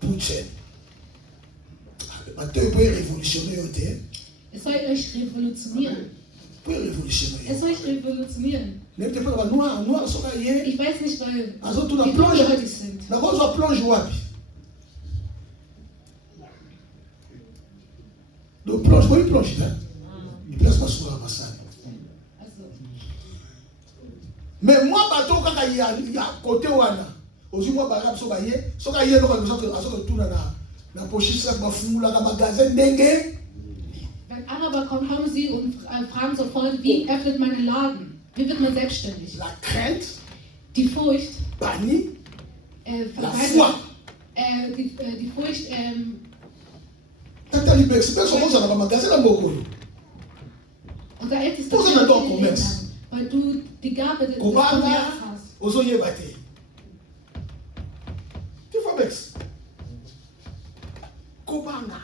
Puche. Bato peut révolutionner au terre. Es soll euch revolutionieren. Peut révolutionner. Es soll euch revolutionieren. Ne peut pas noir so ka ye. Ich weiß nicht, weil Azo tu na wie plonge. dunkelhäutig sind. Na ko zo plonge wapi. Do plonge, ko plonge là. Il place pas sur la massane. Also, Mais moi bato kaka ya côté wana. Ozi moi ba so ba ye, so ka ye no ko so tout na pochisse la ba fumula ka magasin ndenge. wenn Araber kommen, kommen sie und fragen sofort, wie öffnet man einen Laden? Wie wird man selbstständig? La crainte, Die Furcht, Bani, la verweigert- foi. die Furcht, Tata Libex, personne ne s'en va magasin la moko. unser ältester Wo sind wir doch, Commerce? weil du die Gabe des Kobanga, Kommerz hast. ozo ye bate. Tu fais bex. Kobanga,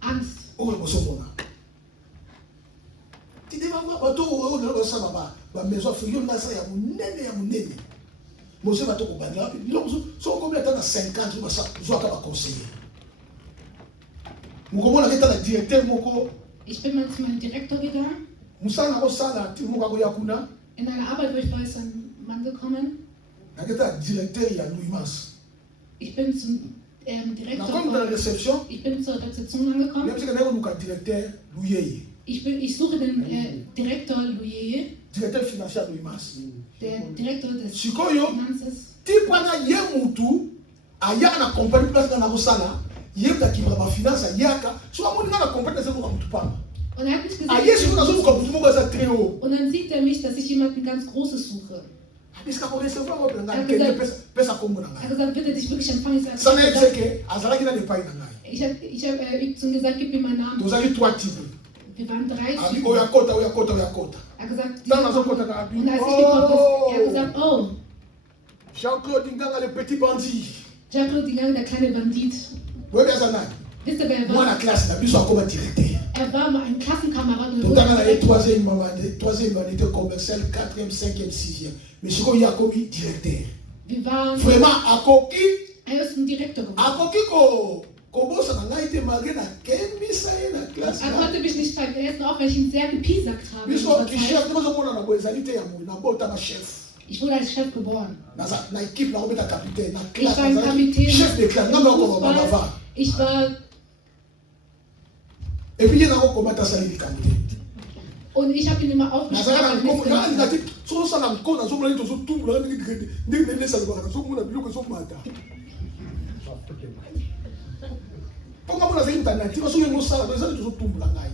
Angst. o ko so mona. Ti de mama bato o no ba sama ba maison fuyo na sa ya munene. Mo se bato ko banga, lo so ko bien ta 50 ba sa zo ka ba conseiller. Mo ko mona ke ta directeur moko. Ich bin mal zu meinem Direktor gegangen. Musala ko sala ti mo ka ko yakuna. In einer Arbeit, wo ich war, ist ein Mann gekommen. Na ke ta directeur ya Louis Mas. Ich bin zum Na Direktor. comme dans la réception, Ich bin zur Rezeption angekommen. même si on a un directeur Louis, Ich suche den Direktor Louis, directeur financier Louis Mas. der Direktor des Sikoyo, Finanzes. ti pana ye mutu aya na compagnie place na kosala, yebta kibra ba finance yaka so amoni na compétence ko mtupanga. Und er hat mich Ah yes ko na so ko mtumo za trio. und dann sieht er mich, dass ich jemanden ganz Großes suche. Est-ce qu'on recevoir au plan Er que hat pesa ko mona. gesagt, bitte dich wirklich empfangen. Ça n'est que azala kina ne pa ina. Ich habe zu ihm gesagt, gib mir meinen Namen. Nous avons 3 types. Wir waren 3 Abi Typen. oyakota. Er hat gesagt, Dans la zone kota ka abi. und als ich gekommen bin, er hat gesagt, oh, Jean-Claude Nganga le petit bandit. Jean-Claude Dingang, der kleine Bandit. Oui bien ça n'a. Wisst ihr, wer er Moi la war? classe na biso akoma directeur. Er war mal ein Klassenkamerad und Donc wurde dans la Direktor. troisième année commerciale, 4e, 5e, 6e. Mais je crois yakomi directeur. Wir waren, Vraiment akoki er ist ein Direktor geworden. akoki ko bosa na ngai te magena kemisa na classe. Er konnte mich nicht vergessen, auch wenn ich ihn sehr gepiesackt habe. in Biso unserer ki Zeit. chef de bozo mona na boezali te ya mo na bota ma chef. Ich wurde als Chef geboren. Na équipe na obeta capitaine na Ich war classe. ein Kapitän. Chef de classe. Non non ko Fußball. baba. Ich war, Et puis il y a ko komata sali di capitaine. und ich habe ihn immer Na aufgeschrieben. sala als na ko na Mitglied. ngati so sala ko na so mona to so tumbu na ndi ndi sala ba so mona biloko so mata. Ponga mona zeli tanati so yengo sala do sala to so tumbu la ngai.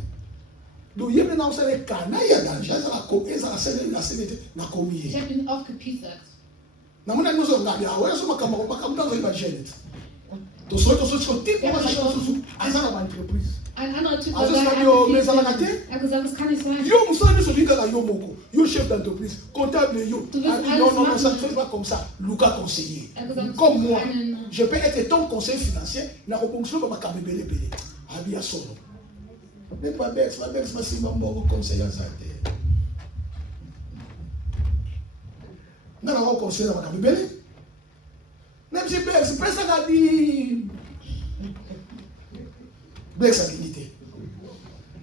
Do yeme na usale kana ya danja sala ko eza sele na sele na Ich komi. habe ihn aufgepiesackt. Na mona no so ngabi a wala so makama ndo zo ba jenet. To so so tipo ma so azana ba entreprise. Ein anderer Typ war Also, da, es er war ja, hat mais ça m'a gepiesackt. gâté. Er hat gesagt, das kann nicht sein. Yo, Moussa, nous sommes dans yo moko. Yo chef d'entreprise, comptable yo. Tu veux Ah, alles non, non, non, machen. ça ne fait pas comme ça. Lucas conseiller. Er hat gesagt, Comme moi, einen- je peux être ton conseiller financier. Na reponction ba makambe bele bele. Abia solo. Mais pas bex, pas si mambo conseiller ça. Na na conseiller ba makambe bele. Même si bex, pesa ka di. Bex a dignité.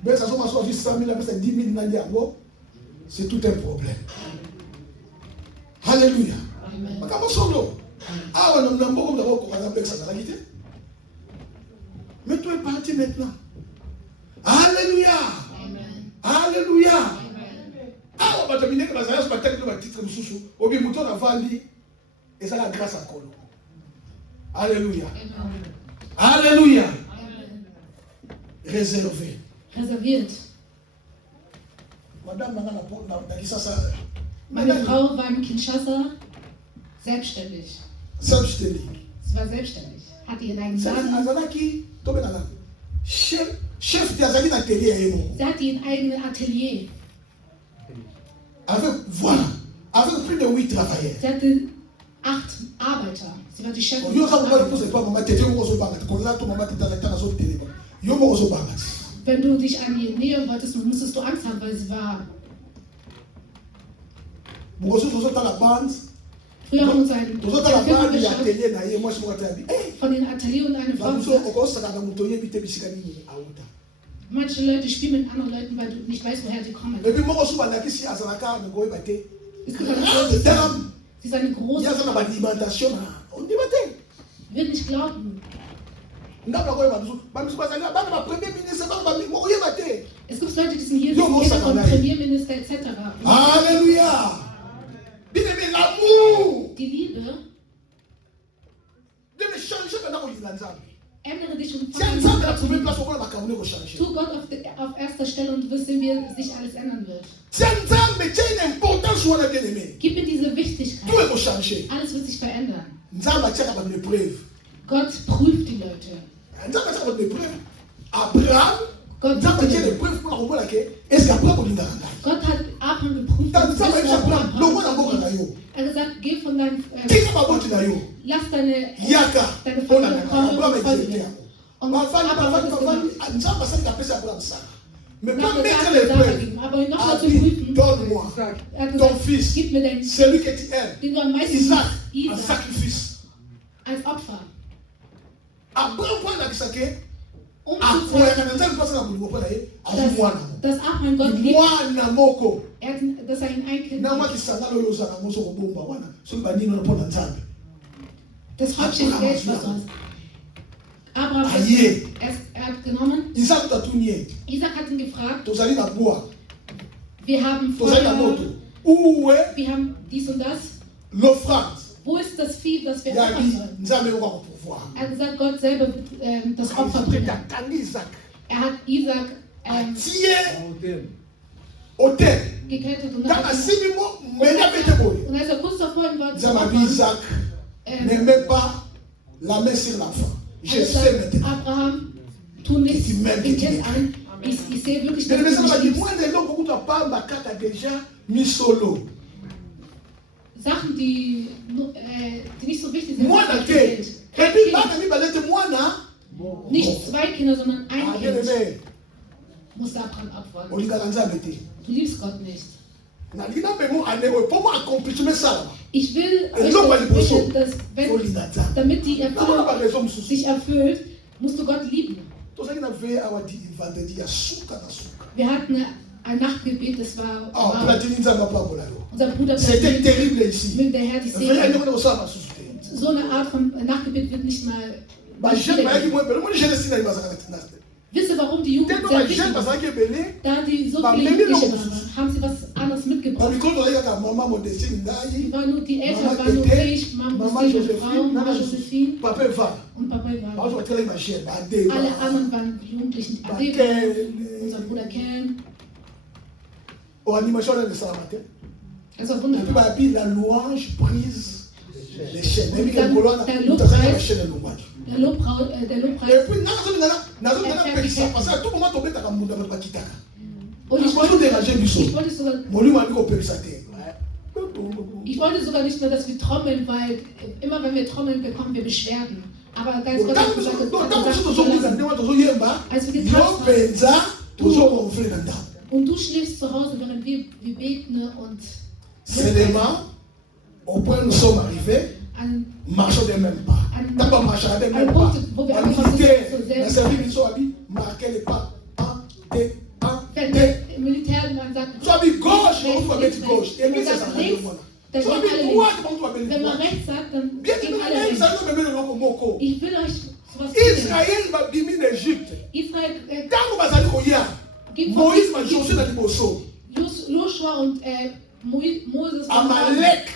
Bex a soma so 100 000, pesa 10 000 na diabo. C'est tout un problème. Alléluia. Amen. Makambo solo. Ah, on a beaucoup de gens qui ont bex à la dignité. Mais tu es parti maintenant. Alléluia. Amen. Alléluia. Amen. Ah, on va terminer comme ça, on va terminer comme titre sous. Au bien mouton a vendu et ça la grâce à Colo. Alléluia. Amen. Alléluia. Amen. Réservé. Reserviert. Madame n'a dit ça. Meine Frau war in Kinshasa selbstständig. Selbstständig. Sie war selbstständig. Hatte ihren eigenen Laden. Azalaki, tobe na chef de Azali na télé à Emo. Sie hatte ihren eigenen Atelier. Avec plus de 8 travailleurs. Sie hatte 8 Arbeiter. Sie war die Chefin. Yo ça vous pose pas maman tete mo zo banga. Ko la to maman tete na so télé. Yo mo zo banga. Wenn du dich an ihr nähern wolltest, musstest du Angst haben, weil sie war. Mo zo ta la bande. Früher haben uns ein To zo ta la Film bande ya angeschaut télé na ye mo so ta bi. von den Atelier und eine Frau Ba so gesagt, ko sa ka mo to ye bi te bi sika ni auta. manche Leute spielen mit anderen Leuten, weil du nicht weißt, woher sie kommen. Et puis mo so banga ki si azalaka na go e bate. Es gibt eine Ah, große, madame. sie ist eine Il y große, a ça na alimentation. On dit bate. wird nicht glauben. Ndaba ko e ba so. Ba mi so ba za ba na premier ministre ba ba mo ye bate. Es gibt Leute, die sind hier, Jo, die wo sind ist von er dabei? Premierminister etc. Alléluia. Bien-aimé, l'amour Die Liebe, deve changer pendant qu'on lit l'ensemble. ändere dich und Si ensemble la première place, on va la camouler, on va changer. tu Gott auf erster Stelle und du wirst sehen, wie sich alles ändern wird. Si ensemble tient une importance sur la bien-aimé, Gib mir diese tout Wichtigkeit. va changer. Alles wird sich verändern. Nzamba tient comme une épreuve. Gott prüft die Leute. Nzamba tient comme une épreuve. Abraham, Gott, Nzamba tient une épreuve pour la remonter laquelle est-ce qu'Abraham on dit Gott hat Abraham geprüft. dans und Nzamba wusste, tient ob Abraham, le Abraham- roi d'Abraham na yo. Er hat gesagt, geh von deinem, Qui va boti na yo? lass deine Yaka. Deine On a Familie Abraham Abraham folgen. exalté. Und Bafani, Abraham hat es Bafani, gemacht. Nzamba ça qui appelle Abraham ça. Mais Nach pas der mettre Sache l'épreuve. gegeben, aber ihn nochmal zu Abi, prüfen. donne-moi Er hat ton gesagt, fils, gib mir deinen, celui que tu aimes, den du am meisten Isaac, liebst, un Isaac, sacrifice. als Opfer. Abraham point na kisake, Um zu akoya zeigen, na nzambe pasa na mulimo pona ye, azu mwana. dass Abraham Gott liebt. Mwana moko. Er hat, dass er ihn ein Kind Na mwa liebt. kisanga lo yoza na moso ko bomba wana. So ba nino na pona nzambe. Das Häubchen Abraham Geld, was du hat hast. Abraham hat, Aye. er hat genommen, Isaac tatunye. Isaac hat ihn gefragt, Tozali na bois. wir haben Tozali na Feuer, moto. Où est wir haben dies und das. l'offrande? Wo ist das Vieh, das wir Il a opfern dit, sollen? nous allons voir le pouvoir. Er hat gesagt, Gott selber wird das Opfer bringen. Isaac. Er hat Isaac Tier au terre. getötet und Dans dann la simimo, mais il a fait des boys. und als er kurz davor war, Nous avons dit Isaac, ne mets pas la main sur l'enfant. Je sais maintenant. Abraham, tu nicht den Kind an. Ich sehe wirklich, dass Mais du ça m'a dit, mich moi, les gens, beaucoup de pas, ma carte a déjà mis solo. Sachen, die nicht so wichtig sind. Moi, la tête. Et puis, là, on a dit, moi, na. Nicht 2 Kinder, sondern ein Ah, bien Kind aimé. musste Abraham opfern. On dit, Galanza, mettez. Du liebst Gott nicht. Na, dit, mais moi, pour moi, accomplir ça. Ich will Et euch non, das weil die bringen, dass Faut wenn, l'inata. damit die Non, on n'a pas Erfüllung raison, monsieur. sich erfüllt, musst du Gott lieben. Tout ça, il a fait, à dit, vendredi, il y a souka, na souka. Wir hatten ein Nachtgebet, das war Ah, Platini, ça va pas, voilà. unser Bruder C'était terrible ici. möge der Herr dich Vraiment, segnen. on a ça, ma souka. So eine Art von Nachtgebet wird nicht mal. Bah, j'aime, bah, il moi, je ne sais pas, Wisst ihr, warum die Jugend Tellement sehr ma wichtig jeune, parce war? que belé. Da die so Bah, viele mais Jugendliche non. waren, haben sie was anderes Bah, mitgebracht. mais quand on regarde à maman, mon dessin, Die waren nur, die Eltern Maman waren nur Tete, ich, Mama Maman Christine, Josephine, Frau, Mama Mama Josephine papa va. und Papa Par war. contre, quelle est ma chère? Bah, des. Alle anderen waren die Jugendlichen. Bah, Adeba, quelle. unser Bruder Ken. Oh, animation, là, de ça, matin. Das war Et puis, wunderbar. bah, puis, la louange brise les chaînes. Et puis, Dann le colonne, der tout à fait, la Lobpreis. chaîne de louange. Der Lobpreis, Et puis, nazo, parce qu'à tout moment, tu peux t'avoir mon dame, pas quitter. und Ich wollte déranger, Bissot. ich wollte sogar, Mon lui m'a dit qu'on peut ça. ich wollte sogar nicht nur, dass wir trommeln, weil immer wenn wir trommeln, bekommen wir Beschwerden. Aber ganz Gott hat gesagt, als wir getanzt haben, und du schläfst zu Hause, während wir beten und Seulement, au point où nous sommes arrivés, an marchons des mêmes pas. T'as pas marché des mêmes pas. La service marquait les pas. wenn der Militärmann sagt, Tu as mis gauche, on doit mettre gauche. Et puis wenn c'est man ça. sagt links, dann Tu as gehen mis alle droite, links. on doit mettre Wenn man droite. rechts sagt, dann Bien gehen que alle même rechts. ça, nous mettons le nom Moko. Ich will euch sowas geben. Israël va bimer l'Égypte. Israel Quand vous allez au Yah, gibt Moïse va jouer dans le Mosso. Joshua und Moses Amalek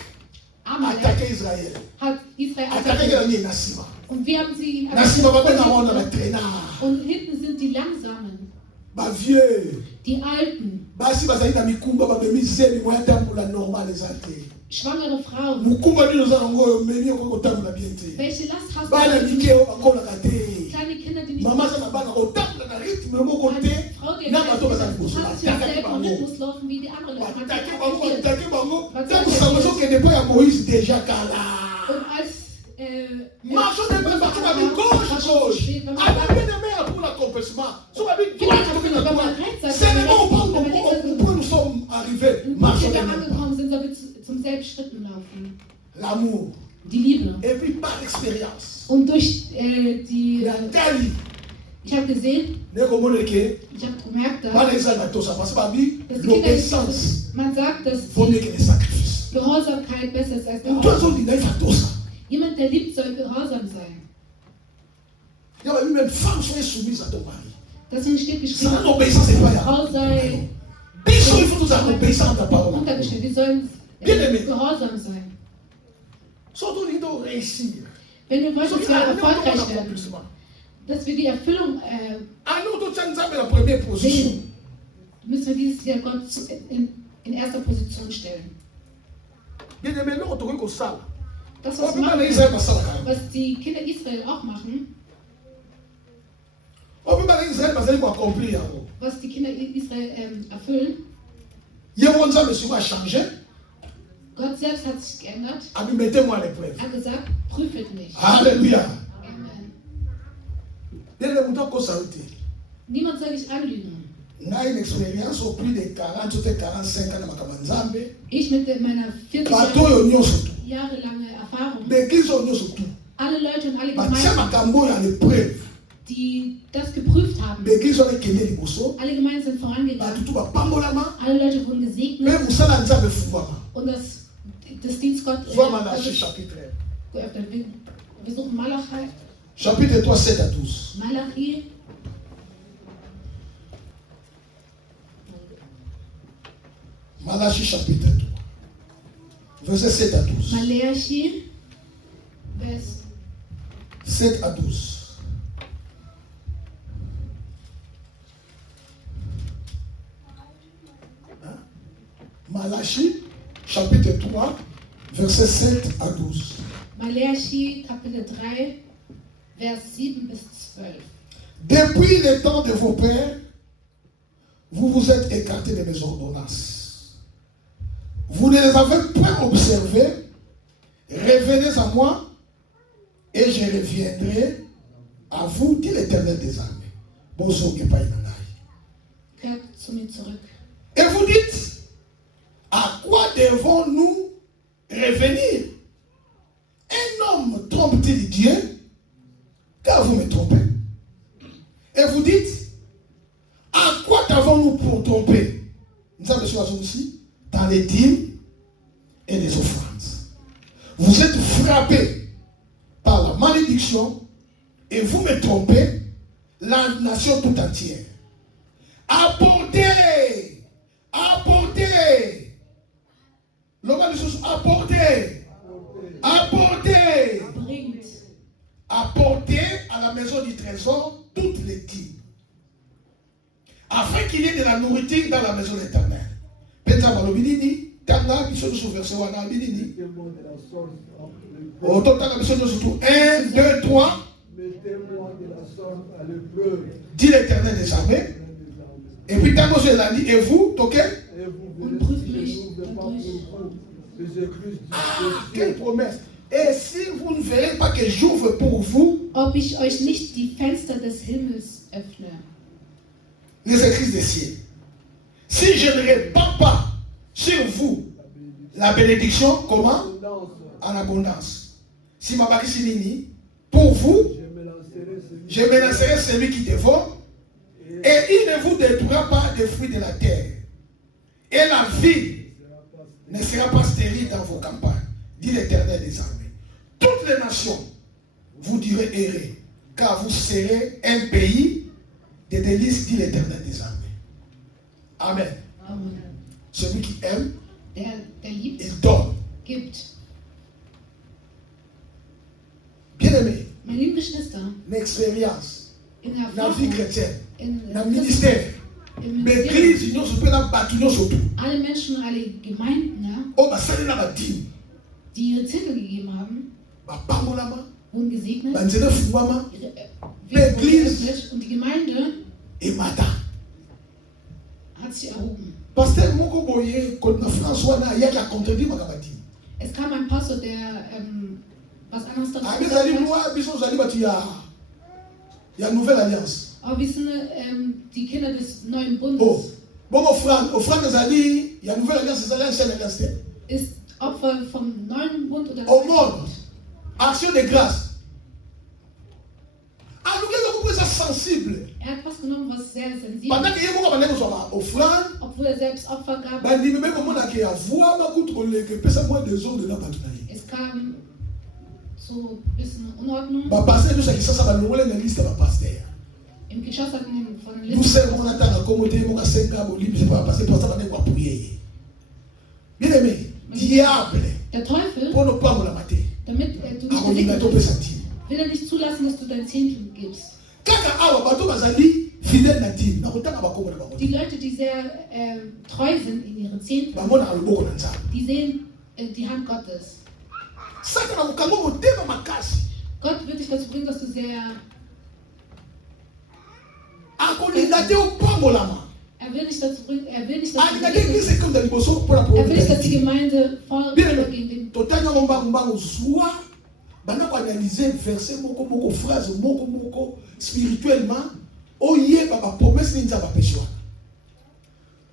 Amalek attaqué Israël. hat Israel Attaqué attackiert. Gagné Nassima. Und wir haben sie Nassima va mettre en la traînard. und hinten sind die Langsamen, Bah vieux. die Alten, Basi bazali na mikumba ba bemi zemi moya tambola normal ezate. schwangere Frauen. Mukumba nino za ngo meni ko tambola bien te. Welche Last hast Bana du? mike o bakola kate. Kleine Kinder, die nicht Mama za na bana o tambola na rythme mo ko eine te. Frau, die Na bato bazali ko so. hat ja selber im Rhythmus laufen wie die anderen Leute. Man Attaquer kann bango, attackiert. attaquer bango. Tant que ça me que des pas Moïse déjà kala. Und als Marchons de même partout à gauche. Avec bien aimé pour l'accomplissement. Sur la vie droite, c'est le moment où nous sommes arrivés. Marchons wir de même. angekommen sind, sollen wir zum selben Schritten laufen. L'amour. Die Liebe. Et puis par expérience. Und durch die, La tali. ich habe gesehen, Ne comprends que ich habe gemerkt, pas dass les gens dans ça parce que Babi die Kinder, l'obéissance man sagt, dass vaut mieux que les sacrifices. Gehorsamkeit besser ist als der Toi Opfer. on dit d'ailleurs tout ça. Jemand, der liebt, soll gehorsam sein. Il y a même femme soyez soumise à ton mari. Deswegen steht geschrieben, Sans obéissance c'est pas die là. Frau sei Biso il faut nous obéir à ta parole. untergestellt. Wir sollen gehorsam sein. Surtout il doit réussir. Wenn wir wollen, dass wir erfolgreich werden, Accomplissement. dass wir die Erfüllung À nous tout ça nous avons la première position. sehen, müssen wir dieses Jahr Gott in erster Position stellen. Bien aimé, nous on te comme ça. Das, On was, peut pas machen, les Israël ça là. was die Kinder Israel auch machen, On peut pas les Israël parce qu'ils vont accomplir. was die Kinder Israel erfüllen, Il y a un homme qui a changé. Gott selbst hat sich geändert. A dit mettez-moi à l'épreuve. Er hat gesagt, prüfet mich. Alléluia. Amen. Bien aimé, nous avons sauté. Niemand soll dich anlügen. On a une expérience au plus de 40 ou 45 ans dans Makamanzambe. Ich mit meiner 40 Bateau et oignon surtout. Jahre lange Erfahrung, L'église oignon surtout. alle Leute und alle Batia Gemeinden, Makambo à l'épreuve. die das geprüft haben, L'église oignon Kenya Liboso. alle Gemeinden sind vorangegangen, Batutu Bapambolama. alle Leute wurden Mais gesegnet vous savez, nous avons fait. und das Dienst Gott Vois Malachi chapitre 1. geöffnet. Wir suchen Malachi, Chapitre 3, 7 à 12. Malachi, Malachi chapitre 3. Verset 7 à 12. Malachi, 7 à 12. Malachie, chapitre 3, versets 7 à 12. Malachi, Kapitel 3, Vers 7 bis 12. Depuis le temps de vos pères, vous vous êtes écartés de mes ordonnances. Vous ne les avez pas observées. Revenez à moi et je reviendrai à vous, dit l'Éternel des armées. Kehrt zu mir zurück. Et vous dites, à quoi devons-nous revenir? Un homme trompe-t-il Dieu? Car vous me trompez. Et vous dites, à quoi t'avons-nous pour tromper? Nous avons aussi dans les dîmes et les offrandes. Vous êtes frappés par la malédiction et vous me trompez, la nation tout entière. Apportez, apportez, apportez, apportez, apportez à la maison du trésor toutes les dîmes, afin qu'il y ait de la nourriture dans la maison éternelle. Au total, 1, 2, 3. Mettez-moi de la sorte à l'épreuve. Dit l'Éternel des armées. Et puis, tant que je l'ai dit, et vous, ok? Et vous verrez si je n'ouvre pas pour vous. Quelle promesse! Et si vous ne verrez pas que j'ouvre pour vous, ob ich euch nicht die Fenster des Himmels öffne. les écrits des cieux. Si je ne répands pas sur vous la bénédiction, comment? En abondance. Si ma barre pour vous, je menacerai celui qui dévore, et il ne vous détruira pas des fruits de la terre. Et la vie ne sera pas stérile dans vos campagnes, dit l'Éternel des armées. Toutes les nations vous direz errez, car vous serez un pays de délices, dit l'Éternel des armées. Amen. Amen. Celui qui aime, Der liebt, il donne. gibt. Bien-aimé, Meine lieben Geschwister, l'expérience, in la vie Erfahrung, chrétienne, in le ministère, im l'église, nous sommes là, nous surtout. alle Menschen, alle Gemeinden, ja, Oh, bah, ça, là, bah, dit, die ihre Zettel gegeben haben, bah, pas mon amant, wurden gesegnet, bah, nzele fouama, wurden L'église. geöffnet und die Gemeinde et mata. hat sich erhoben. Pasteur Moko Boye, quand na François na, il y a qu'à contredire ma gabati. Es kam ein Pastor, der was anderes dazu Ah, mais gesagt allez, hat. moi, bisous, allez, bah, il y a nouvelle alliance. Aber wir sind die Kinder des neuen Bundes. Oh, bon, au frère des alliés, il y a nouvelle alliance, c'est l'alliance, c'est l'alliance. Ist Opfer vom neuen Bund oder Au monde, action de grâce. Ah, nous avons ça sensible. Er hat was genommen, was sehr sensibel Pendant ist. que nous avons offrande, Obwohl er selbst Opfer gab. bah, il même comment qu'il y a voix, ma coûte, que pèse moins des zones de la bataille. Es kam zu ein bisschen Unordnung. Bah, pasteur, nous, ça qui ça va nous la liste, bah, pasteur. Im Kinshasa von den Nous Listen. sommes en attendant comme des mots à 5 ans, je ne sais pas passer pour ça, on va prier. Bien aimé, diable, Der Teufel, pour ne pas me la mater. damit du nicht Avant de gesegnet mettre au wirst, sentir. will er nicht zulassen, dass du dein Zehntel gibst. Kaka awa bato bazali fidèle na dîme, na kotanga bakombo na bango. Die Leute, die sehr treu sind in ihren Zehnteln, Bamona na loboko na nzambe. die sehen die Hand Gottes. Saka na mukango motema makasi. Gott wird dich dazu bringen, dass du sehr. Akolinga te opambolama. Er will nicht dazu bringen, er will nicht, dass Alinga te kise comme dans liboso pour la er will nicht, dass die propriété. Gemeinde vorgehen den. Totanya ngomba ngomba zwa. Bana ko analyser verset moko moko phrase moko moko spirituellement. Oye baba promesse ni nzaba péché.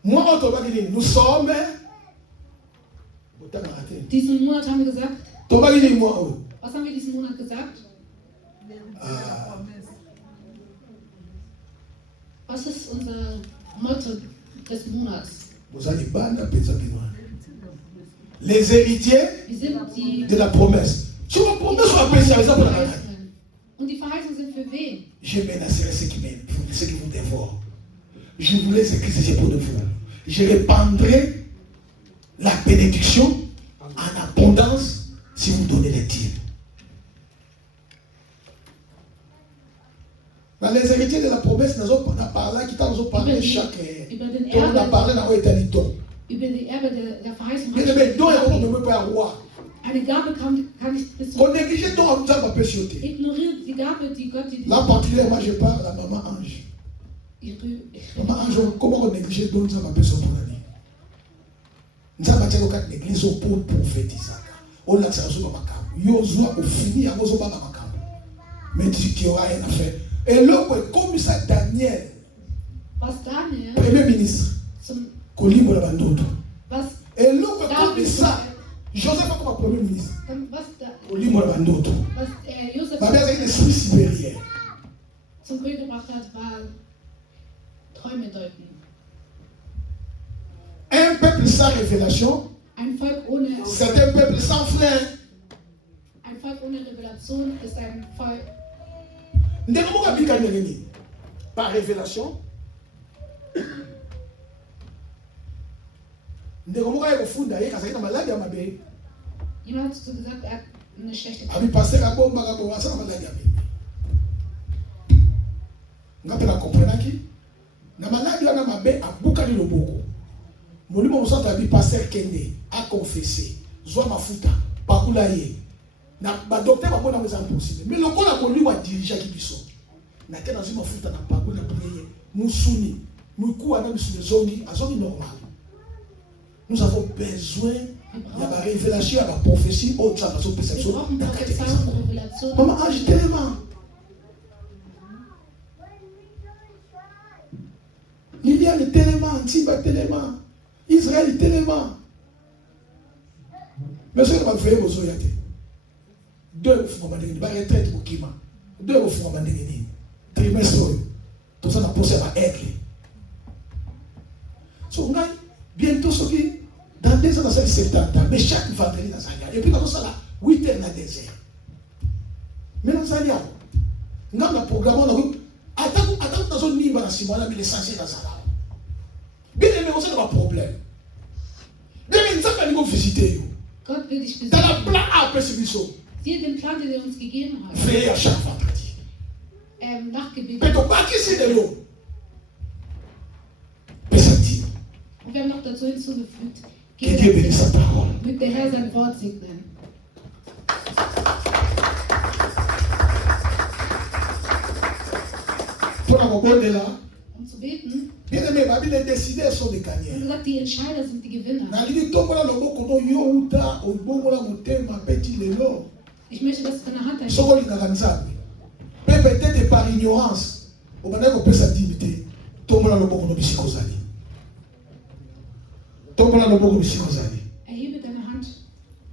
Moi autobaki nous sommes botanga raté. Diesen Monat haben wir gesagt. Tobaki ni moi. Was haben wir diesen Monat gesagt? Was ist unser Motto des Monats? Les héritiers Wir sind die de la promesse. Tu vas promesse sur la péché, par exemple, Verheißungen. Und die Verheißungen sind für wen? je menacerai ceux qui vous dévorent. Je vous laisse écrire ces pour de vous. Je répandrai la bénédiction en abondance si vous donnez les dîmes. Dans les héritiers de la promesse, nous avons parlé, qui t'a parlé chaque. On a parlé dans le don. Über die Erbe der Verheißung. Mais don est on ne peut pas roi. Eine Gabe kann nicht bis On néglige don à nous avoir péchoté. Ignoriert die Gabe, die Gott dir. Là particulièrement, je parle à maman Ange. Maman Ange, comment on néglige don nous avoir péchoté pour l'année? Nous avons bâti le l'église pour prophétiser. On l'a tiré sur ma cam. Yozoa au fini à Mozoba ma cam. Mais tu qui aura rien à faire. Et l'autre est comme ça Daniel. Was Daniel? Premier ministre. Colibou la bandoto. Was? Et l'autre est comme ça. Joseph comme premier ministre. Colibou la bandoto. Was Joseph ma mère est l'esprit supérieur. Zum König gebracht hat, war Träume deuten. Un peuple sans révélation. Ein Volk ohne C'est un peuple sans frère. Ein Volk ohne Revelation ist ein Volk. Par révélation. Jemand hat so gesagt, er hat eine schlechte Molimo mosata bi pasteur Kende a confessé zwa mafuta pakula ye na ba docteur ba bona meza impossible mais le kola molimo a diriger ki biso na tena zwa mafuta na pakula prier musuni muku ana biso zongi azongi normal. Nous avons besoin de la révélation, de la prophétie, autre chose, de perception. Maman, agis tellement. Liliane est tellement, Timba tellement, Israël est tellement. Mais ce que vous faites, vous avez deux fois, vous avez retraite pour Kima. Deux fois, vous avez trimestre. Tout ça, on a posé à aigle. So, bientôt, ce qui dans 2 ans, dans 70 ans, mais chaque vendredi dans Zalia. Et puis, dans ça, 8 heures dans le désert. Mais dans Zalia, nous avons un programme, attends, dans un niveau, dans 6 mois, mais l'essentiel dans Zalia. Bien aimé, on a un problème. Bien aimé, nous avons visiter. Gott will dich Dans besuchen. la plan A, Persécution. Siehe den Plan, den er uns gegeben hat. Veillez à chaque vendredi. Nachtgebet. Mais donc, pas qui c'est de l'eau. Persécution. Und wir haben noch dazu hinzugefügt, Que Dieu bénisse sa parole. möge der Herr sein Wort segnen. Pour la regarder là, Um zu beten, bien aimé, la Bible est décidée sur les wie gagnants. gesagt, die Entscheider sind die Gewinner. Ich möchte, dass du deine Hand einschlägst. Peut-être par ignorance, on va dire sa dignité. Tombola le boko no bisikozali. Tombola le boko bisikozali. Erhebe deine Hand.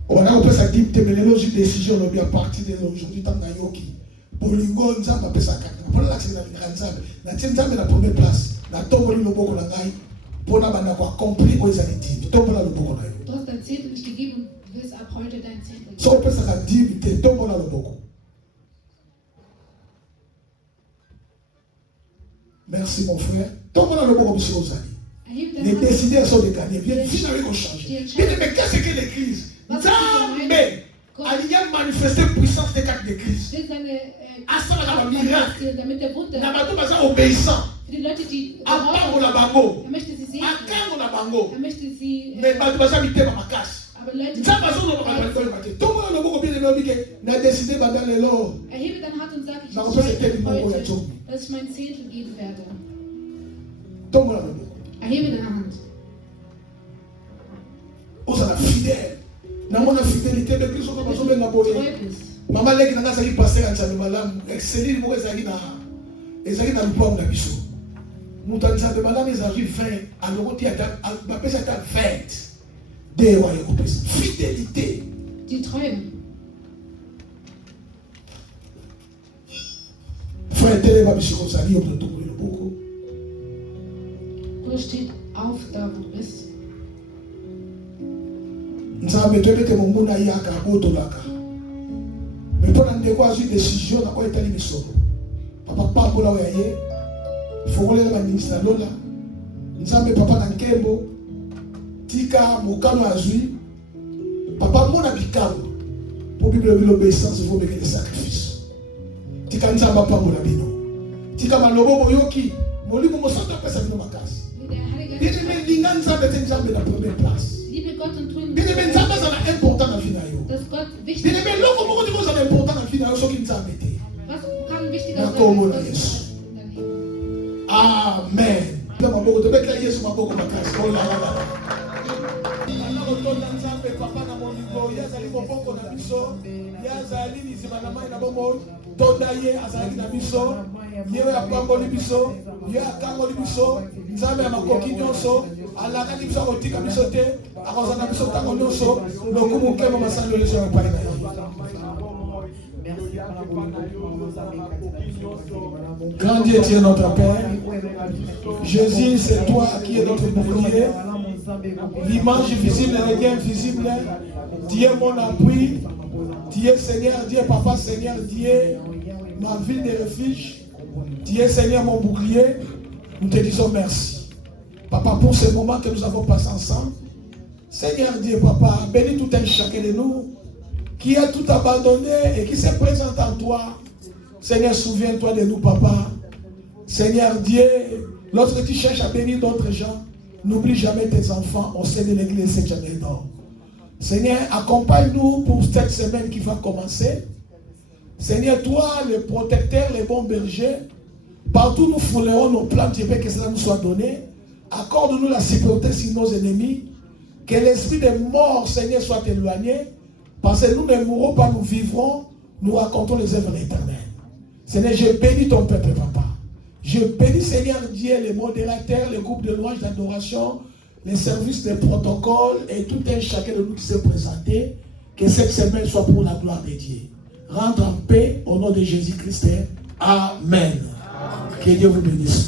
On va dire sa dignité, mais les logiques décisions le bien parti de aujourd'hui tant gayoki. Bolingo nzamba pesa kaka. Pour l'accès dans le nzamba. Na nzamba la première place. Na tomboli le boko na ngai. Pona bana ko accomplir ko ezali dignité. Tombola le boko na yo. Du hast dein Zehntel nicht gegeben und du wirst ab heute dein Zehntel geben. So pesa ka dignité, tombola le boko. Merci mon frère. Tombola le boko bisikozali. Erhebe Les deine Hand. décideurs sont des gagnants. Bien, finalement, on change. Mais qu'est-ce que l'église? Jamais. Il y a manifesté puissance des quatre d'église. Will seine Ah, ça va avoir miracle. damit der Wunder Na bato baza obéissant. für die Leute, die Apango la bango. er möchte sie segnen. Akango la bango. Er möchte sie Mais bato baza mitema makasi. aber Leute, Nza bazo no bato bato. Tout le monde le boko bien aimé obike. Na décidé banda lelo. erhebe deine Hand und sag, ich Na ko pesa teli entscheide mongo ya heute, chomi. dass ich mein Zehntel geben werde. Tout le monde le boko. Erhebe deine Hand. Osa fidèle. Na mona fidélité de Christ on va sauver na boye. Treu bist. Mama leki na ngasa ki passer nzambe malamu. Exceller mo ezali na lupango na biso. Mutu nzambe malamu ezali 20 alors ti ata ba pesa ta 20. De wa yo pesa. Fidélité. Die Treue. Frère tele ba biso ko sali yo to ko boko. Oder steht auf da, wo du bist. Nzambe tebete monguna yaka botolaka. Mais pour un débat sur décision na ko etali biso. Papa pambola wa ye. Fokolela ba ministre lola. Nzambe papa na nkembo. Tika mokano azui. Papa mona bikabo. Pour Bible l'obéissance, il faut mettre des sacrifices. Tika nzamba pambola bino. Tika malobo boyoki. Molimo mosanto pesa bino makasi. Bien-aimé, linga nzambe te nzambe na première place. Bien-aimé, nzambe azala important na vie na yo. Bien-aimé, loko moko ndiko azala important na vie na yo soki nzambe te. Na kombo na Yesu. Amen. Maboko tobeka Yesu maboko makasi. Oh la la la. Tonda nzambe papa na moningo yazali moboko na biso yazali lizima na mai na bomoi tonda ye azali na biso ye apamboli biso ye akangoli biso nzambe ya makoki nyonso alakaki biso akotika biso te akozala na biso ntango nyonso lokumu nkemo masando leso ya epai na ye. Grand Dieu, tu es notre Père. Jésus, c'est toi qui es notre bouclier. L'image visible et le bien invisible. Tu es mon appui. Tu es Seigneur, Dieu, Papa, Seigneur, Dieu, ma ville de refuge. Tu es Seigneur, mon bouclier. Nous te disons merci. Papa, pour ce moment que nous avons passé ensemble. Seigneur Dieu, Papa, bénis tout un chacun de nous qui a tout abandonné et qui se présente en toi. Seigneur, souviens-toi de nous, Papa. Seigneur Dieu, lorsque tu cherches à bénir d'autres gens, n'oublie jamais tes enfants au sein de l'église Saint-Jean-d'Or. Seigneur, accompagne-nous pour cette semaine qui va commencer. Seigneur, toi, le protecteur, le bon berger, partout nous foulerons nos plans, Dieu, que cela nous soit donné. Accorde-nous la sécurité sur nos ennemis. Que l'esprit de mort, Seigneur, soit éloigné. Parce que nous ne mourrons pas, nous vivrons. Nous racontons les œuvres éternelles. Seigneur, je bénis ton peuple, Papa. Je bénis, Seigneur Dieu, les modérateurs, les groupes de louanges, d'adoration, les services de protocole et tout un chacun de nous qui s'est présenté. Que cette semaine soit pour la gloire de Dieu. Rentre en paix au nom de Jésus-Christ. Amen. Que Dieu vous bénisse.